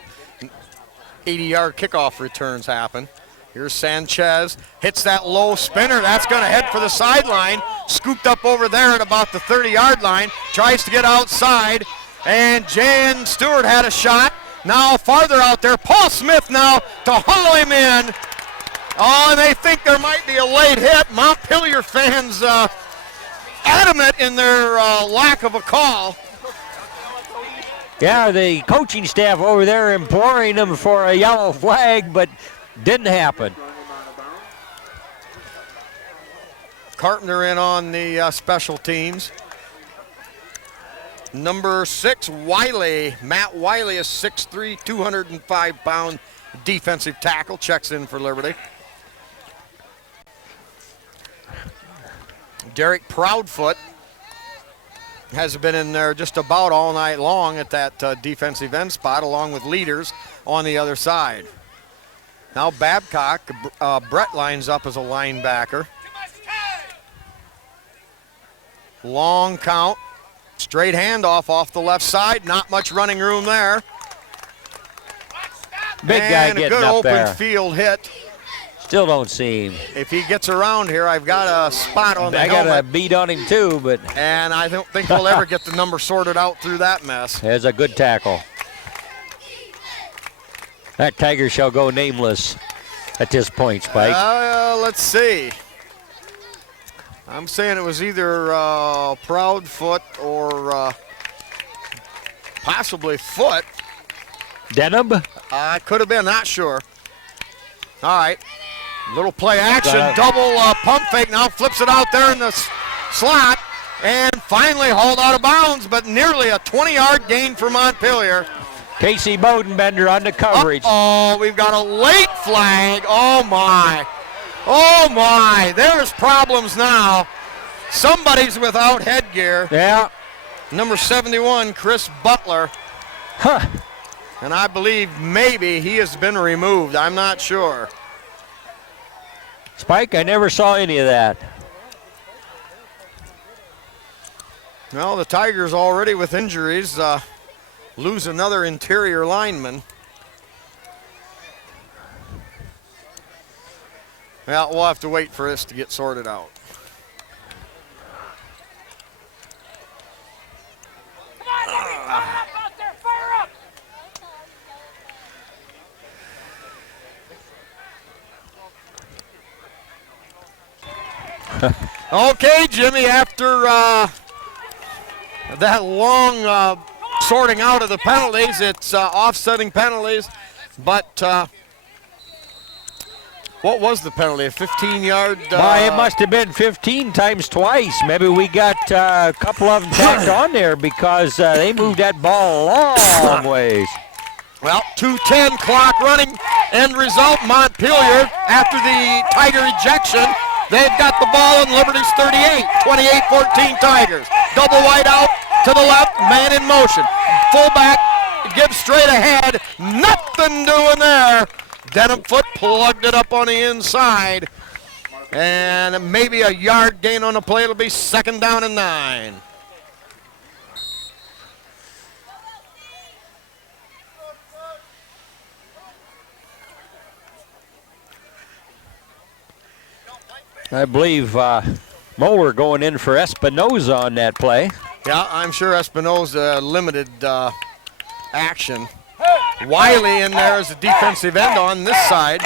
80-yard kickoff returns happen. Here's Sanchez, hits that low spinner. That's going to head for the sideline. Scooped up over there at about the 30-yard line. Tries to get outside, and Jan Stewart had a shot. Now farther out there, Paul Smith now to haul him in. Oh, and they think there might be a late hit. Montpelier fans adamant in their lack of a call. Yeah, the coaching staff over there imploring them for a yellow flag, but didn't happen. Carpenter in on the special teams. Number 6, Wiley. Matt Wiley is 6'3", 205-pound defensive tackle. Checks in for Liberty. Derek Proudfoot has been in there just about all night long at that defensive end spot, along with leaders on the other side. Now Babcock, Brett lines up as a linebacker. Long count, straight handoff off the left side. Not much running room there. Big guy and a getting good up open there. field hit. Still don't see him. If he gets around here, I've got a spot on the I got a helmet, beat on him too, but and I don't think we'll ever get the number sorted out through that mess. there's a good tackle. That Tiger shall go nameless at this point, Spike. Let's see. I'm saying it was either Proudfoot or possibly Foot. Denham? Could have been, not sure. All right. Little play action, double pump fake, now flips it out there in the slot, and finally hauled out of bounds, but nearly a 20-yard gain for Montpelier. Casey Bodenbender on the coverage. Oh, we've got a late flag. Oh, my. Oh, my. There's problems now. Somebody's without headgear. Yeah. Number 71, Chris Butler. Huh. And I believe maybe he has been removed. I'm not sure. Spike, I never saw any of that. Well, the Tigers already with injuries lose another interior lineman. Well, we'll have to wait for this to get sorted out. Come on, Liberty, fire up out there, fire up! Okay, Jimmy, after that long sorting out of the penalties, it's offsetting penalties, but what was the penalty, a 15-yard? Why, it must have been 15 times twice. Maybe we got a couple of them tacked on there because they moved that ball a long ways. Well, 2:10 clock running. End result, Montpelier, after the Tiger ejection, they've got the ball in Liberty's 38, 28-14 Tigers. Double wide out to the left, man in motion. Fullback gives straight ahead, nothing doing there. Denham Foot plugged it up on the inside, and maybe a yard gain on the play. It'll be 2nd down and 9. I believe Mower going in for Espinoza on that play. Yeah, I'm sure Espinoza limited action. Wiley in there as a defensive end on this side.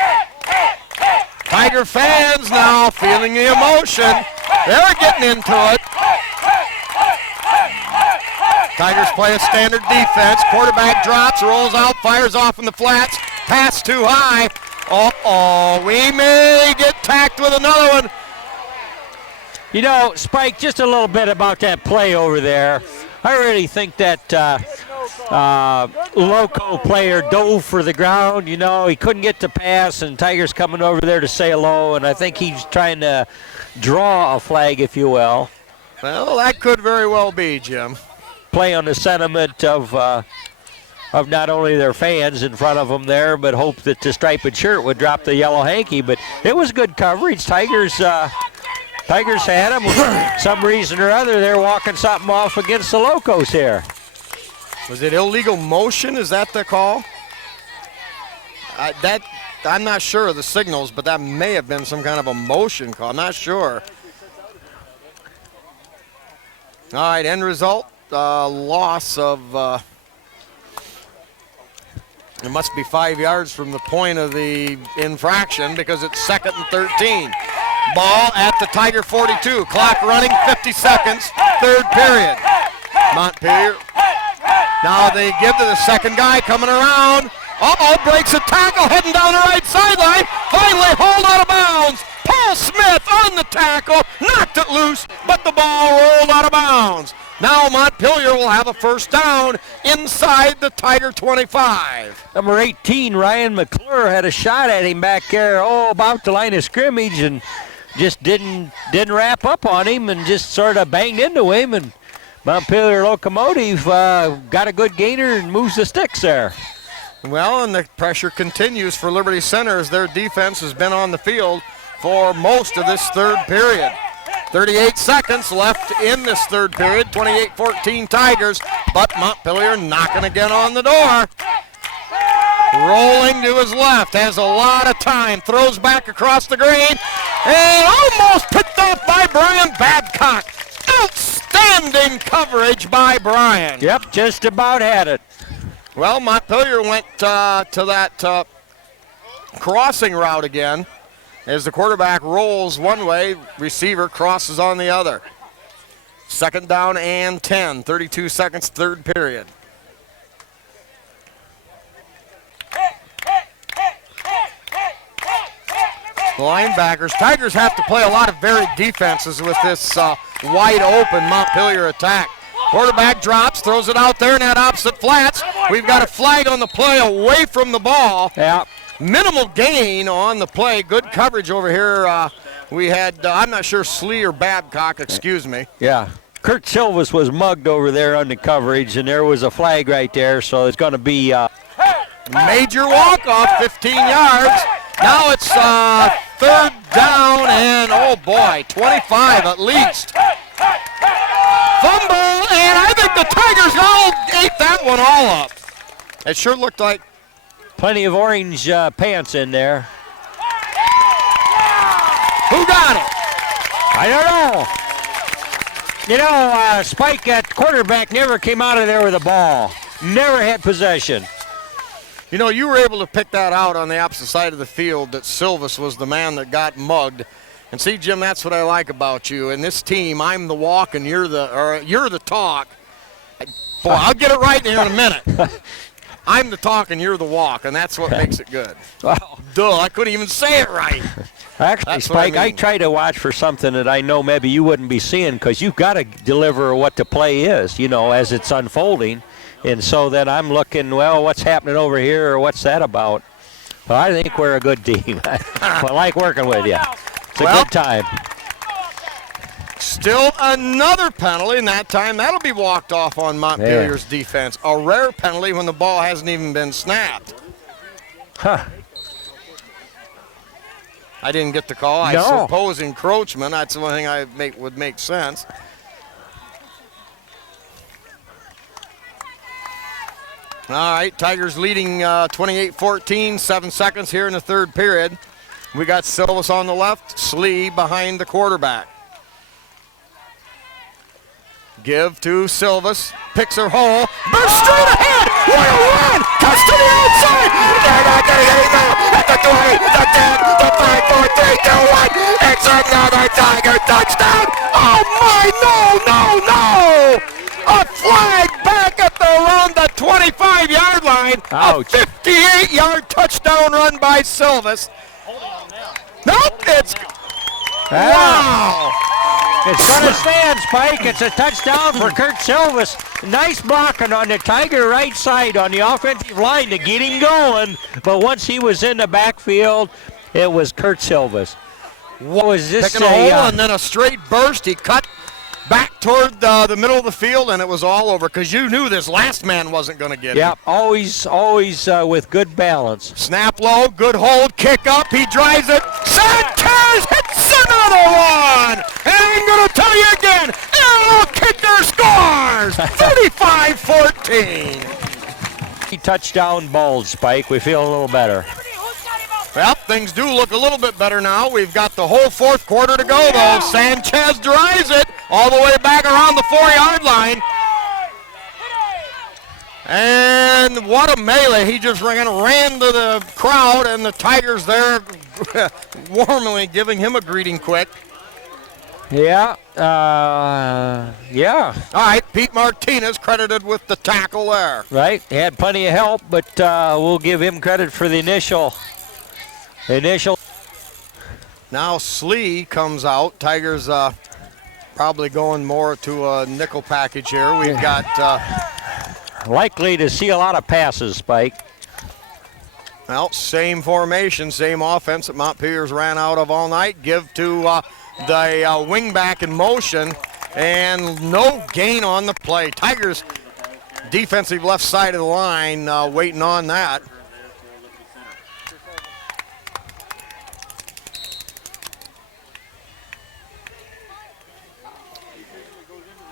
Tiger fans now feeling the emotion. They're getting into it. Tigers play a standard defense. Quarterback drops, rolls out, fires off in the flats. Pass too high. Uh-oh, we may get tacked with another one. You know, Spike, just a little bit about that play over there. I really think that Loco player dove for the ground. You know, he couldn't get the pass, and Tiger's coming over there to say hello, and I think he's trying to draw a flag, if you will. Well, that could very well be, Jim. Play on the sentiment of not only their fans in front of them there, but hope that the striped shirt would drop the yellow hanky. But it was good coverage. Tigers had them. For some reason or other, they're walking something off against the Locos here. Was it illegal motion? Is that the call? I'm not sure of the signals, but that may have been some kind of a motion call. I'm not sure. All right, end result, loss of It must be 5 yards from the point of the infraction because it's 2nd and 13. Ball at the Tiger 42. Clock running, 50 seconds, 3rd period. Montpelier. Now they give to the second guy coming around. Breaks a tackle, heading down the right sideline. Finally hauled out of bounds. Paul Smith on the tackle, knocked it loose, but the ball rolled out of bounds. Now Montpelier will have a first down inside the Tiger 25. Number 18, Ryan McClure, had a shot at him back there, about the line of scrimmage, and just didn't wrap up on him and just sort of banged into him. And Montpelier Locomotive got a good gainer and moves the sticks there. Well, and the pressure continues for Liberty Center as their defense has been on the field for most of this 3rd period. 38 seconds left in this 3rd period, 28-14 Tigers, but Montpelier knocking again on the door. Rolling to his left, has a lot of time, throws back across the green, and almost picked off by Brian Babcock. Outstanding coverage by Brian. Yep, just about had it. Well, Montpelier went to that crossing route again as the quarterback rolls one way, receiver crosses on the other. 2nd down and 10, 32 seconds, 3rd period. The linebackers, Tigers have to play a lot of varied defenses with this wide open Montpelier attack. Quarterback drops, throws it out there in that opposite flats. We've got a flag on the play away from the ball. Yeah. Minimal gain on the play. Good coverage over here. We had, I'm not sure, Slee or Babcock, excuse me. Yeah. Kurt Silvas was mugged over there on the coverage, and there was a flag right there, so it's going to be major walk-off, 15 yards. Now it's 3rd down and, 25 at least. Fumble, and I think the Tigers all ate that one all up. It sure looked like plenty of orange pants in there. Who got it? I don't know. You know, Spike at quarterback never came out of there with a ball. Never had possession. You know, you were able to pick that out on the opposite side of the field that Silvas was the man that got mugged. And see, Jim, that's what I like about you. And this team, I'm the walk and you're the talk. Boy, I'll get it right in a minute. I'm the talk and you're the walk, and that's what makes it good. Well, duh, I couldn't even say it right. Actually, That's Spike, what I I mean. try to watch for something that I know maybe you wouldn't be seeing, because you've got to deliver what the play is, as it's unfolding. And so then I'm looking, well, what's happening over here, or what's that about? Well, I think we're a good team. I like working with you. It's a good time. Still another penalty, and that time that'll be walked off on Montpelier's defense. A rare penalty when the ball hasn't even been snapped. Huh. I didn't get the call. I suppose encroachment. That's the only thing would make sense. All right, Tigers leading 28-14, 7 seconds here in the 3rd period. We got Silvas on the left, Slee behind the quarterback. Give to Silvas, picks her hole, bursts straight ahead. What a run! Cuts to the outside. They're not going to get it now. At the 20, the 10, the 5, 4, 3, 2, 1. It's another Tiger touchdown. Oh my, no. A flag back at around the 25-yard line. Ouch. A 58-yard touchdown run by Silvas. Nope, it's... Wow. It's going to stand, Spike. It's a touchdown for Kurt Silvas. Nice blocking on the Tiger right side on the offensive line to get him going. But once he was in the backfield, it was Kurt Silvas. What was this? Picking a hole and then a straight burst. He cut back toward the middle of the field, and it was all over because you knew this last man wasn't going to get it. Yep, always with good balance. Snap low, good hold, kick up, he drives it. Sanchez hits another one! And I'm going to tell you again, Arrow Kicker scores! 35-14. Touchdown bulge, Spike. We feel a little better. Well, things do look a little bit better now. We've got the whole 4th quarter to go, though. Sanchez drives it all the way back around the 4-yard line. And what a melee. He just ran to the crowd, and the Tigers there warmly giving him a greeting quick. Yeah, yeah. All right, Pete Martinez credited with the tackle there. Right, he had plenty of help, but we'll give him credit for the initial. Now Slee comes out. Tigers probably going more to a nickel package here. We've got Likely to see a lot of passes, Spike. well, same formation, same offense that Montpelier's ran out of all night. Give to the wing back in motion, and no gain on the play. Tigers defensive left side of the line waiting on that.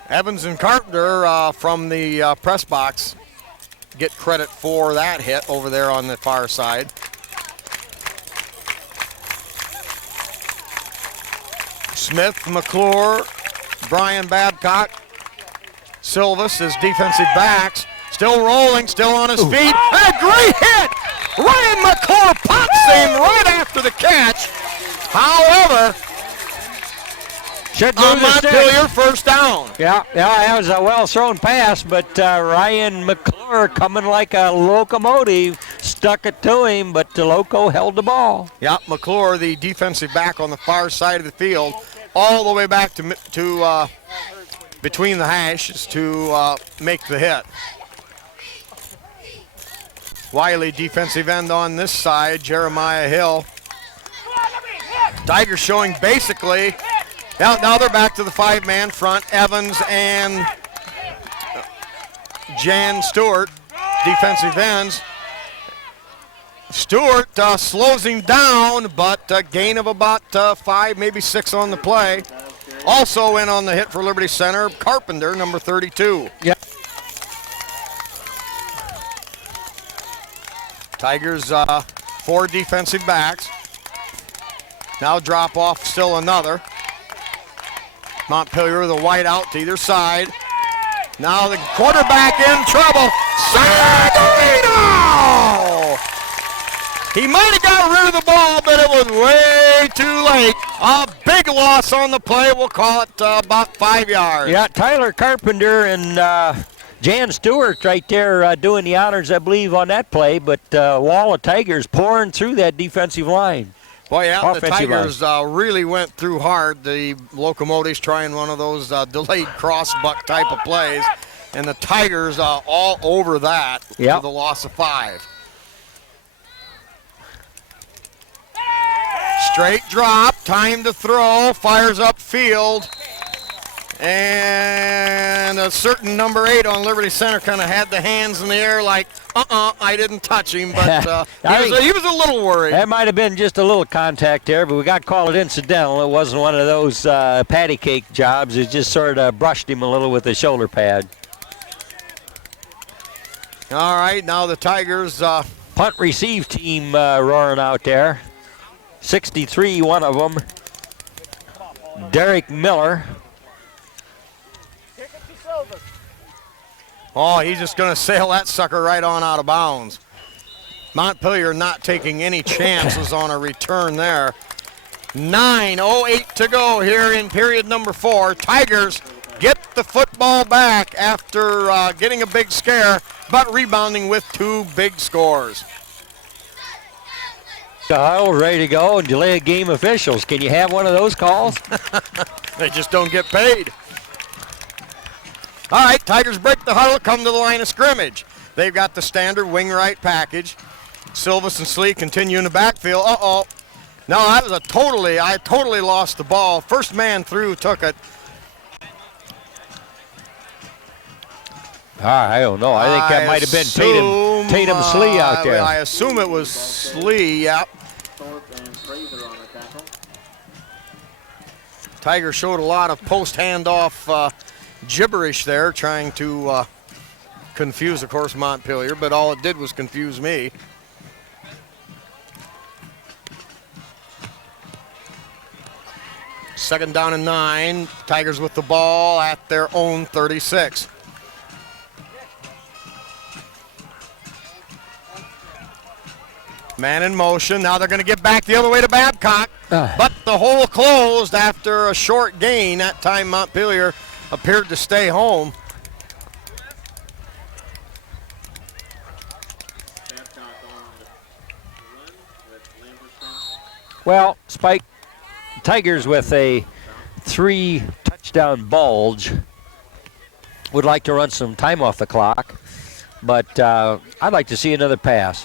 Evans and Carpenter from the press box get credit for that hit over there on the far side. Smith, McClure, Brian Babcock, Silvas as defensive backs. Still rolling, still on his feet. And a great hit! Ryan McClure pops him right after the catch. However, on Montpelier, first down. Yeah, that was a well-thrown pass, but Ryan McClure coming like a locomotive, stuck it to him, but the Loco held the ball. Yeah, McClure, the defensive back on the far side of the field, all the way back to between the hashes to make the hit. Wiley, defensive end on this side, Jeremiah Hill. Tigers showing basically. Now they're back to the five-man front. Evans and Jan Stewart, defensive ends. Stewart slows him down, but a gain of about 5, maybe 6 on the play. Also in on the hit for Liberty Center, Carpenter, number 32. Yep. Tigers 4 defensive backs. Now drop off still another. Montpelier the white out to either side. Now the quarterback in trouble. Sagorino! He might have got rid of the ball, but it was way too late. A big loss on the play. We'll call it about 5 yards. Yeah, Tyler Carpenter and Jan Stewart right there doing the honors, I believe, on that play, but wall of Tigers pouring through that defensive line. Well, yeah, the Offensive Tigers really went through hard. The Locomotives trying one of those delayed cross-buck type of plays, and the Tigers all over that for the loss of 5. Straight drop, time to throw, fires upfield. And a certain number 8 on Liberty Center kind of had the hands in the air like, I didn't touch him, but he was a little worried. That might have been just a little contact there, but we got called incidental. It wasn't one of those patty cake jobs. It just sort of brushed him a little with the shoulder pad. All right, now the Tigers. Punt receive team roaring out there. 63, one of them. Derek Miller. Oh, he's just going to sail that sucker right on out of bounds. Montpelier not taking any chances on a return there. 9:08 to go here in period number 4. Tigers get the football back after getting a big scare, but rebounding with 2 big scores. Kyle, ready to go and delay game officials. Can you have one of those calls? They just don't get paid. All right, Tigers break the huddle, come to the line of scrimmage. They've got the standard wing right package. Silvas and Slee continue in the backfield. No, that was I totally lost the ball. First man through took it. I don't know. I think that might have been Tatum Slee out there. I assume it was Slee, yep. Tigers showed a lot of post handoff gibberish there, trying to confuse, of course, Montpelier, but all it did was confuse me. Second down and 9. Tigers with the ball at their own 36. Man in motion. Now they're going to get back the other way to Babcock. But the hole closed after a short gain. That time Montpelier appeared to stay home. Well, Spike, Tigers with a 3 touchdown bulge would like to run some time off the clock, but I'd like to see another pass.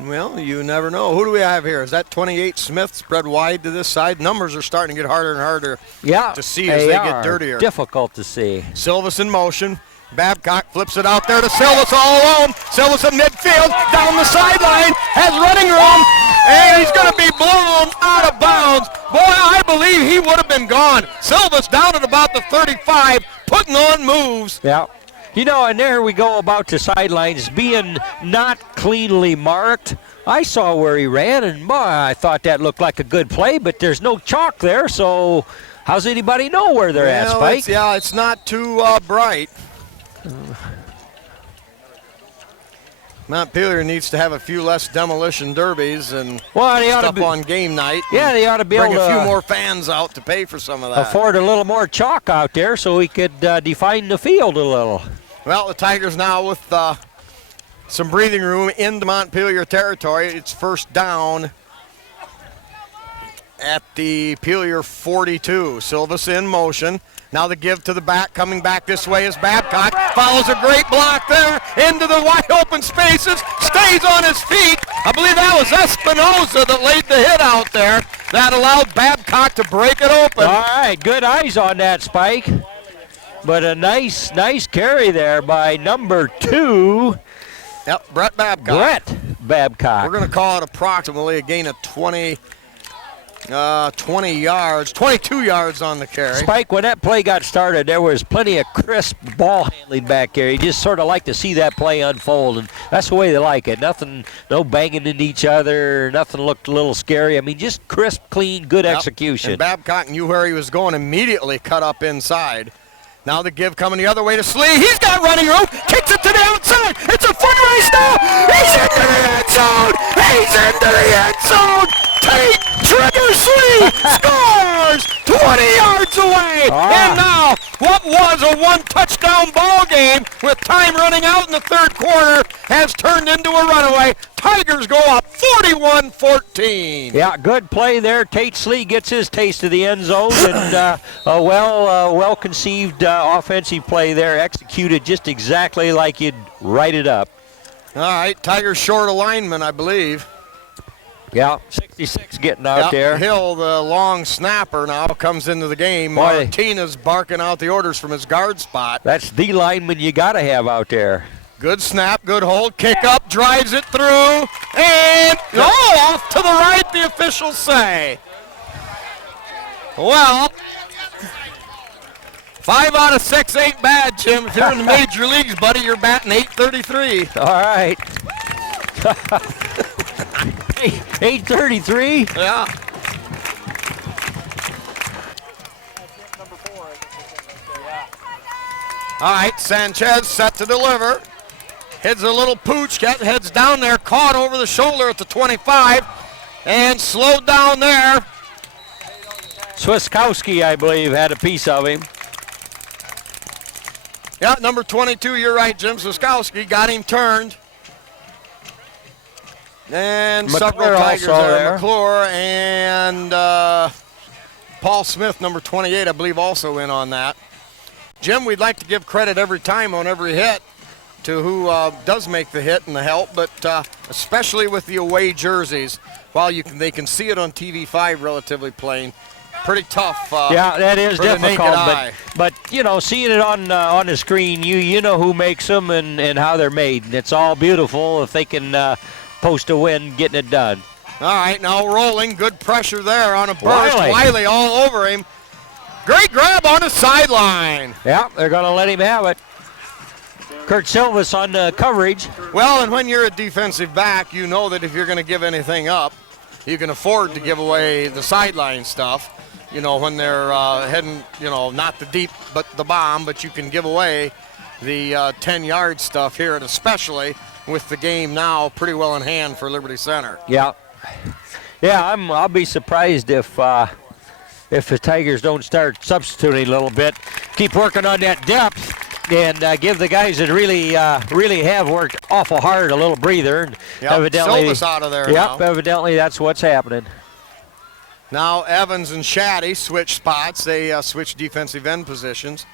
Well, you never know. Who do we have here? Is that 28 Smith spread wide to this side? Numbers are starting to get harder and harder to see as they get dirtier. Difficult to see. Silvis in motion. Babcock flips it out there to Silvis all alone. Silvis in midfield, down the sideline, has running room, and he's going to be blown out of bounds. Boy, I believe he would have been gone. Silvis down at about the 35, putting on moves. Yeah. You know, and there we go about the sidelines being not cleanly marked. I saw where he ran, and boy, I thought that looked like a good play, but there's no chalk there, so how's anybody know where they're at, Spike? It's not too bright. Montpelier needs to have a few less demolition derbies and stuff on game night. Yeah, they ought to be able to bring a few more fans out to pay for some of that. Afford a little more chalk out there so we could define the field a little. Well, the Tigers now with some breathing room into Montpelier territory. It's first down at the Pelier 42. Silvis in motion. Now the give to the back, coming back this way is Babcock. Follows a great block there into the wide open spaces. Stays on his feet. I believe that was Espinoza that laid the hit out there. That allowed Babcock to break it open. All right, good eyes on that, Spike. But a nice carry there by number 2. Yep, Brett Babcock. Brett Babcock. We're going to call it approximately a gain of 20 yards, 22 yards on the carry. Spike, when that play got started, there was plenty of crisp ball handling back there. You just sort of like to see that play unfold, and that's the way they like it. Nothing, no banging into each other, nothing looked a little scary. I mean, just crisp, clean, good execution. And Babcock knew where he was going, immediately cut up inside. Now the give coming the other way to Slee. He's got running room. Kicks it to the outside. It's a foot race now. He's into the end zone. He's into the end zone. Tate Trigger Slee scores 20 yards away. And now what was a one-touchdown ball game with time running out in the third quarter has turned into a runaway. Tigers go up 41-14. Yeah, good play there. Tate Slee gets his taste of the end zone, and a well-conceived offensive play there, executed just exactly like you'd write it up. All right, Tigers short alignment, I believe. Yeah, 66 getting out there. Hill, the long snapper, now comes into the game. Boy. Martinez barking out the orders from his guard spot. That's the lineman you got to have out there. Good snap, good hold, kick up, drives it through, and off to the right, the officials say. Well, 5 out of 6 ain't bad, Jim. If you're in the major leagues, buddy, you're batting .833. All right. 833? Yeah. All right, Sanchez set to deliver. Heads a little pooch, heads down there, caught over the shoulder at the 25, and slowed down there. Swiskowski, I believe, had a piece of him. Yeah, number 22, you're right, Jim. Swiskowski got him turned. And several Tigers there. McClure and Paul Smith, number 28, I believe, also in on that. Jim, we'd like to give credit every time on every hit to who does make the hit and the help, but especially with the away jerseys. While they can see it on TV5 relatively plain, pretty tough. Yeah, that is for the difficult. naked eye. But you know, seeing it on the screen, you know who makes them and how they're made, and it's all beautiful if they can post a win getting it done. All right, now rolling, good pressure there on a burst. Wiley all over him. Great grab on the sideline. Yeah, they're going to let him have it. Kurt Silvis on the coverage. Well, and when you're a defensive back, you know that if you're going to give anything up, you can afford to give away the sideline stuff. You know, when they're heading, you know, not the deep, but the bomb, but you can give away the 10-yard stuff here, and especially with the game now pretty well in hand for Liberty Center. Yeah. Yeah, I'll be surprised if the Tigers don't start substituting a little bit. Keep working on that depth and give the guys that really have worked awful hard a little breather. And Silva's out of there now. Yep, evidently that's what's happening. Now Evans and Shaddy switch spots. They switch defensive end positions.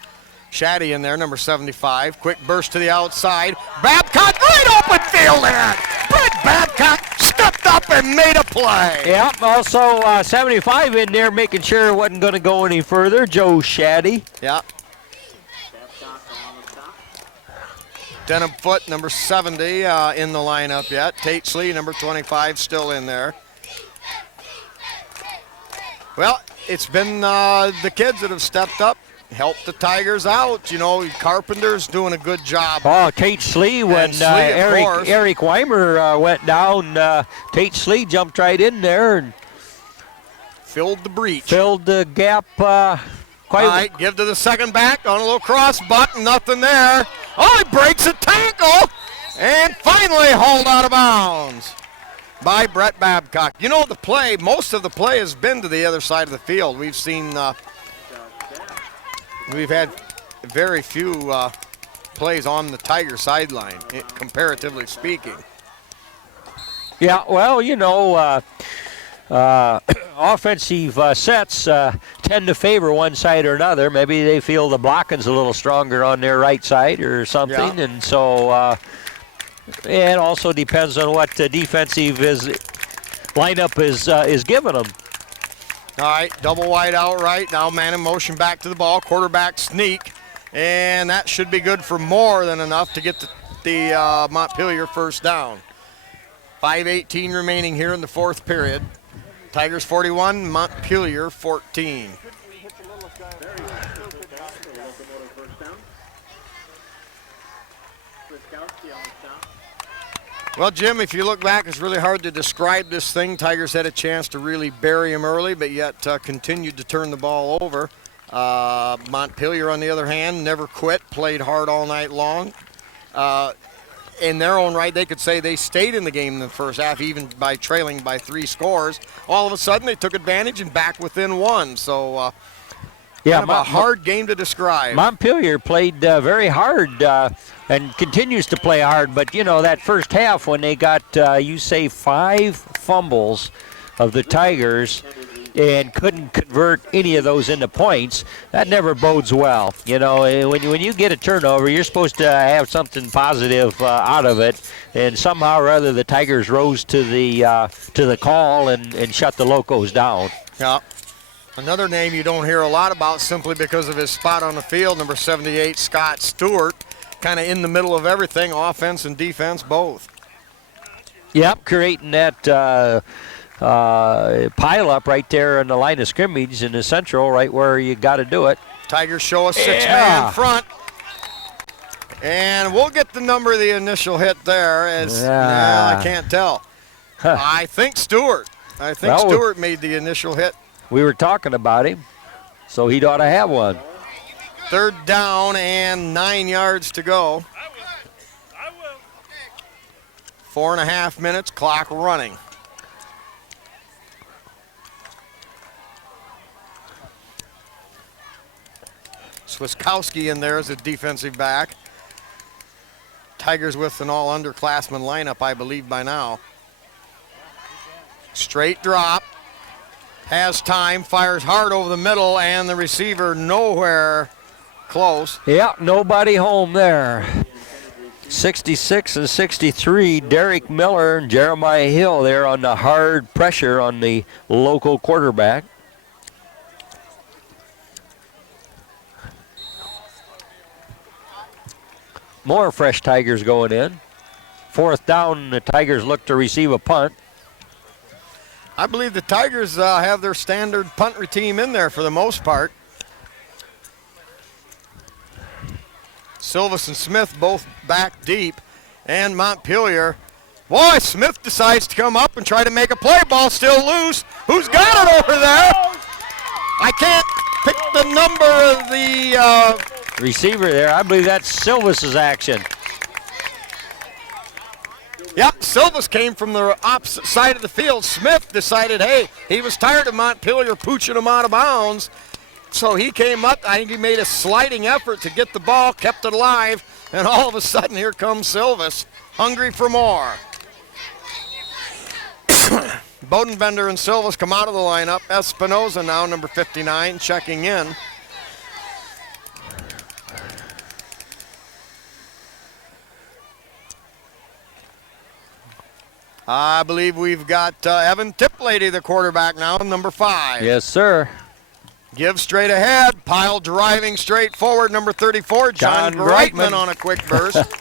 Shaddy in there, number 75. Quick burst to the outside. Babcock right open field there. Brett Babcock stepped up and made a play. Yep, also 75 in there making sure it wasn't going to go any further. Joe Shaddy. Yep. Denham Foot, number 70, in the lineup yet. Tate Slee, number 25, still in there. Well, it's been the kids that have stepped up, helped the Tigers out. You know, Carpenter's doing a good job. Oh, Tate Slee, when Eric Weimer went down, Tate Slee jumped right in there and filled the breach. Filled the gap quite All right, give to the second back on a little cross butt, nothing there. Oh, he breaks a tackle and finally hauled out of bounds by Brett Babcock. You know, the play, most of the play has been to the other side of the field. We've seen, we've had very few plays on the Tiger sideline, comparatively speaking. Yeah, well, you know, offensive sets tend to favor one side or another. Maybe they feel the blocking's a little stronger on their right side or something, Yeah. and so it also depends on what the defensive lineup is giving them. All right, double wide out right. Now man in motion back to the ball. Quarterback sneak. And that should be good for more than enough to get the Montpelier first down. 5:18 remaining here in the fourth period. Tigers 41, Montpelier 14. Well, Jim, if you look back, it's really hard to describe this thing. Tigers had a chance to really bury him early, but yet continued to turn the ball over. Montpelier, on the other hand, never quit, played hard all night long. In their own right, they could say they stayed in the game in the first half, even by trailing by 3 scores. All of a sudden, they took advantage and back within 1. So, kind of a hard game to describe. Montpelier played very hard and continues to play hard, but you know that first half when they got you say 5 fumbles of the Tigers and couldn't convert any of those into points, that never bodes well. You know, when you get a turnover, you're supposed to have something positive out of it, and somehow or other the Tigers rose to the call and shut the Locos down. Yeah. Another name you don't hear a lot about simply because of his spot on the field, number 78, Scott Stewart, kind of in the middle of everything, offense and defense both. Yep, creating that pile up right there in the line of scrimmage in the central, right where you got to do it. Tigers show a 6-man front. And we'll get the number of the initial hit there as I can't tell. I think Stewart. Stewart made the initial hit. We were talking about him, so he'd ought to have one. 3rd down and 9 yards to go. 4.5 minutes, clock running. Swiskowski in there as a defensive back. Tigers with an all-underclassmen lineup, I believe, by now. Straight drop. Has time, fires hard over the middle, and the receiver nowhere close. Yeah, nobody home there. 66 and 63, Derek Miller and Jeremiah Hill there on the hard pressure on the local quarterback. More fresh Tigers going in. 4th down, the Tigers look to receive a punt. I believe the Tigers have their standard punt team in there for the most part. Silvis and Smith both back deep. And Montpelier. Boy, Smith decides to come up and try to make a play. Ball still loose. Who's got it over there? I can't pick the number of the receiver there. I believe that's Silvis's action. Yep, Silvas came from the opposite side of the field. Smith decided, hey, he was tired of Montpelier pooching him out of bounds. So he came up. I think he made a sliding effort to get the ball, kept it alive, and all of a sudden here comes Silvas, hungry for more. Bodenbender and Silvas come out of the lineup. Espinoza now, number 59, checking in. I believe we've got Evan Tiplady, the quarterback now, number 5. Yes, sir. Give straight ahead. Pile driving straight forward, number 34, John Greitman on a quick burst.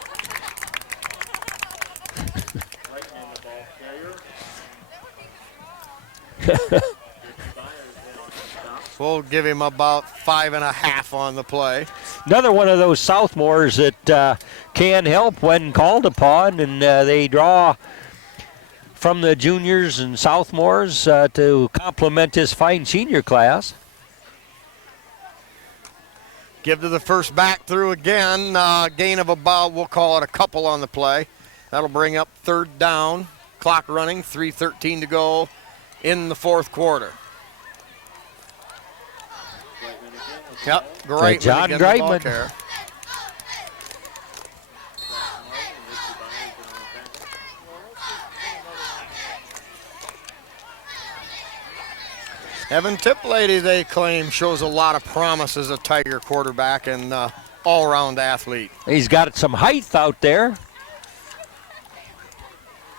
We'll give him about 5.5 on the play. Another one of those sophomores that can help when called upon, and they draw from the juniors and sophomores to complement his fine senior class. Give to the first back through again. Gain of about, we'll call it a couple on the play. That'll bring up third down. Clock running, 3:13 to go in the fourth quarter. Yep, Greitman. John Greitman. Evan Tiplady, they claim, shows a lot of promise as a Tiger quarterback and all-around athlete. He's got some height out there.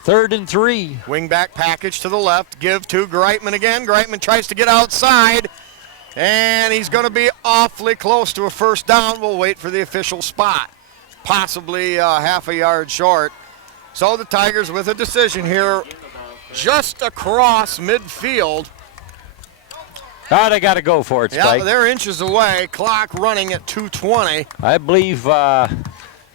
3rd and 3. Wingback package to the left. Give to Greitman again. Greitman tries to get outside, and he's going to be awfully close to a first down. We'll wait for the official spot. Possibly half a yard short. So the Tigers with a decision here just across midfield. Oh, they got to go for it, Spike. Yeah, they're inches away. Clock running at 2:20. I believe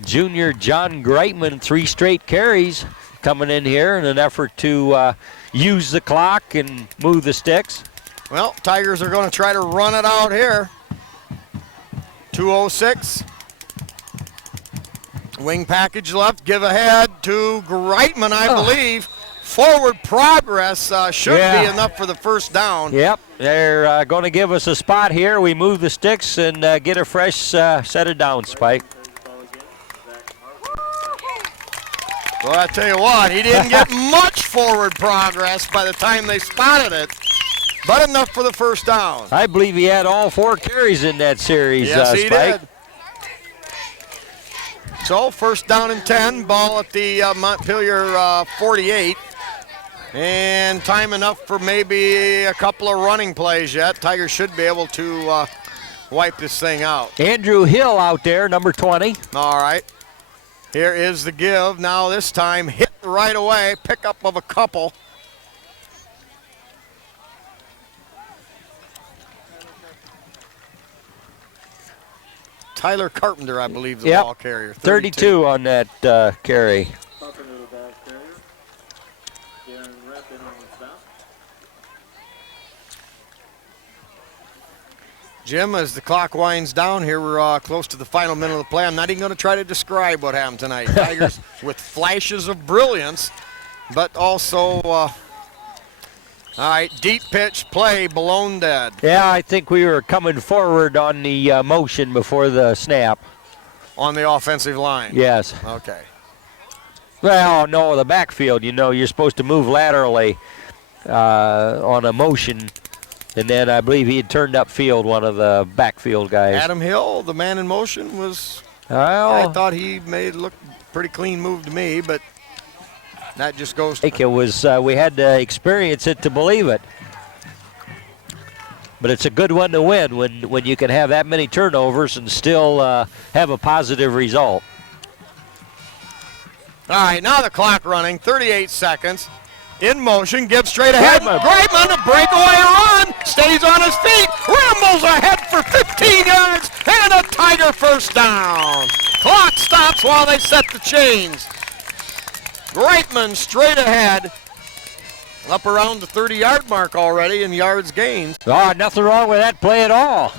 junior John Greitman, 3 straight carries coming in here in an effort to use the clock and move the sticks. Well, Tigers are going to try to run it out here. 2:06. Wing package left. Give ahead to Greitman, I believe. Forward progress should be enough for the first down. Yep, they're going to give us a spot here. We move the sticks and get a fresh set of downs, Spike. Well, I tell you what, he didn't get much forward progress by the time they spotted it, but enough for the first down. I believe he had all 4 carries in that series, yes, he Spike. did. So, first down and 10, ball at the Montpelier 48. And time enough for maybe a couple of running plays yet. Tigers should be able to wipe this thing out. Andrew Hill out there, number 20. All right. Here is the give. Now this time hit right away. Pickup of a couple. Tyler Carpenter, I believe, the ball carrier. 32 on that carry. Jim, as the clock winds down here, we're close to the final minute of the play. I'm not even going to try to describe what happened tonight. Tigers with flashes of brilliance, but also, all right, deep pitch play, blown dead. Yeah, I think we were coming forward on the motion before the snap. On the offensive line? Yes. Okay. Well, no, the backfield, you know, you're supposed to move laterally on a motion. And then I believe he had turned upfield, one of the backfield guys. Adam Hill, the man in motion, was, well, I thought he made it look pretty clean move to me, but that just goes to. I think it was, we had to experience it to believe it. But it's a good one to win when you can have that many turnovers and still have a positive result. All right, now the clock running, 38 seconds. In motion, gives straight ahead. Greitman, a breakaway run, stays on his feet, rambles ahead for 15 yards, and a Tiger first down. Clock stops while they set the chains. Greitman straight ahead, up around the 30-yard mark already in yards gained. Oh, nothing wrong with that play at all.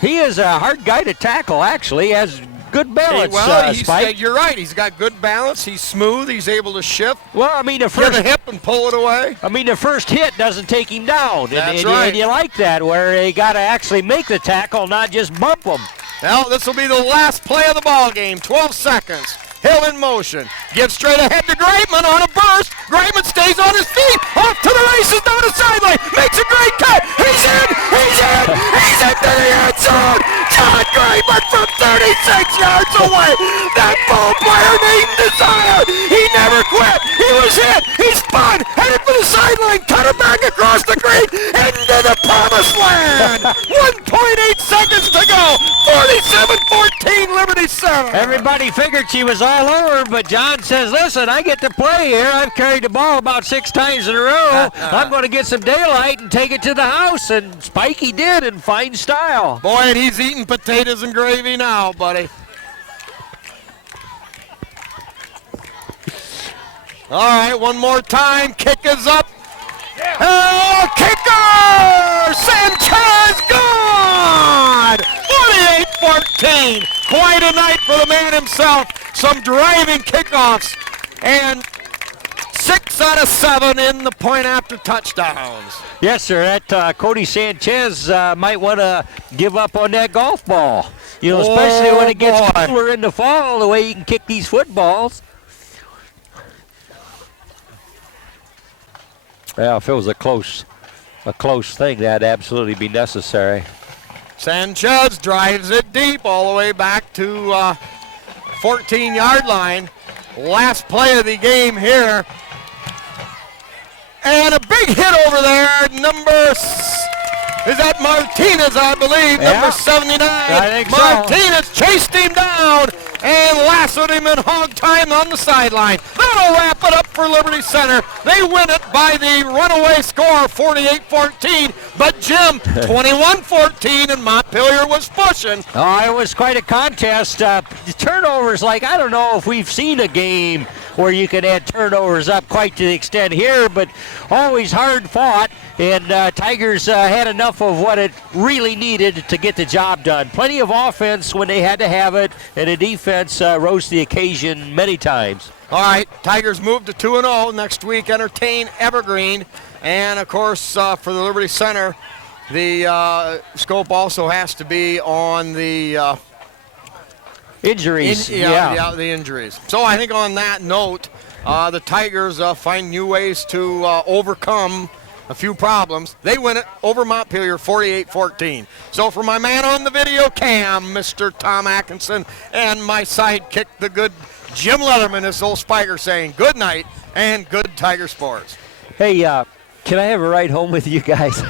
He is a hard guy to tackle, actually. Has good balance, Spike. you're right. He's got good balance. He's smooth. He's able to shift. Well, I mean, the Get first a hip and pull it away. I mean, the first hit doesn't take him down. That's and right. And you like that, where you got to actually make the tackle, not just bump him. Well, this will be the last play of the ball game. 12 seconds. Hill in motion. Gives straight ahead to Greitman on a burst. Greitman stays on his feet. Off to the races down the sideline. Makes a great cut. He's in. He's in. He's into the end zone. John Greitman from 36 yards away. That ball player named Desire. He never quit. He was hit. He spun. Headed for the sideline. Cut it back across the green. Into the promised land. 1.8 seconds to go. 47-14 Liberty Center. Everybody figured she was all over, but John says, listen, I get to play here. I've carried the ball about 6 times in a row. I'm going to get some daylight and take it to the house. And Spikey did in fine style. Boy, and he's eating potatoes and gravy now, buddy. All right, one more time. Kick is up. Oh, kicker! Sanchez gone! 48-14. Quite a night for the man himself. Some driving kickoffs. And 6 out of 7 in the point after touchdowns. Yes, sir. That Cody Sanchez might want to give up on that golf ball. You know, especially when it gets cooler in the fall, the way you can kick these footballs. Well, if it was a close thing, that'd absolutely be necessary. Sanchez drives it deep all the way back to 14-yard line. Last play of the game here. And a big hit over there. Is that Martinez, I believe? Yeah. Number 79. I think so. Martinez chased him down and lassoed him in hog time on the sideline. That'll wrap it up for Liberty Center. They win it by the runaway score, 48-14. But Jim, 21-14, and Montpelier was pushing. Oh, it was quite a contest. The turnovers, like, I don't know if we've seen a game where you can add turnovers up quite to the extent here, but always hard fought. And Tigers had enough of what it really needed to get the job done. Plenty of offense when they had to have it, and the defense rose to the occasion many times. All right, Tigers move to 2-0. Next week, entertain Evergreen. And, of course, for the Liberty Center, the scope also has to be on the injuries. The injuries. So I think on that note, the Tigers find new ways to overcome a few problems. They win it over Montpelier 48-14. So for my man on the video cam, Mr. Tom Atkinson, and my sidekick, the good Jim Leatherman, this old Spiker, saying good night and good Tiger Sports. Hey, can I have a ride home with you guys?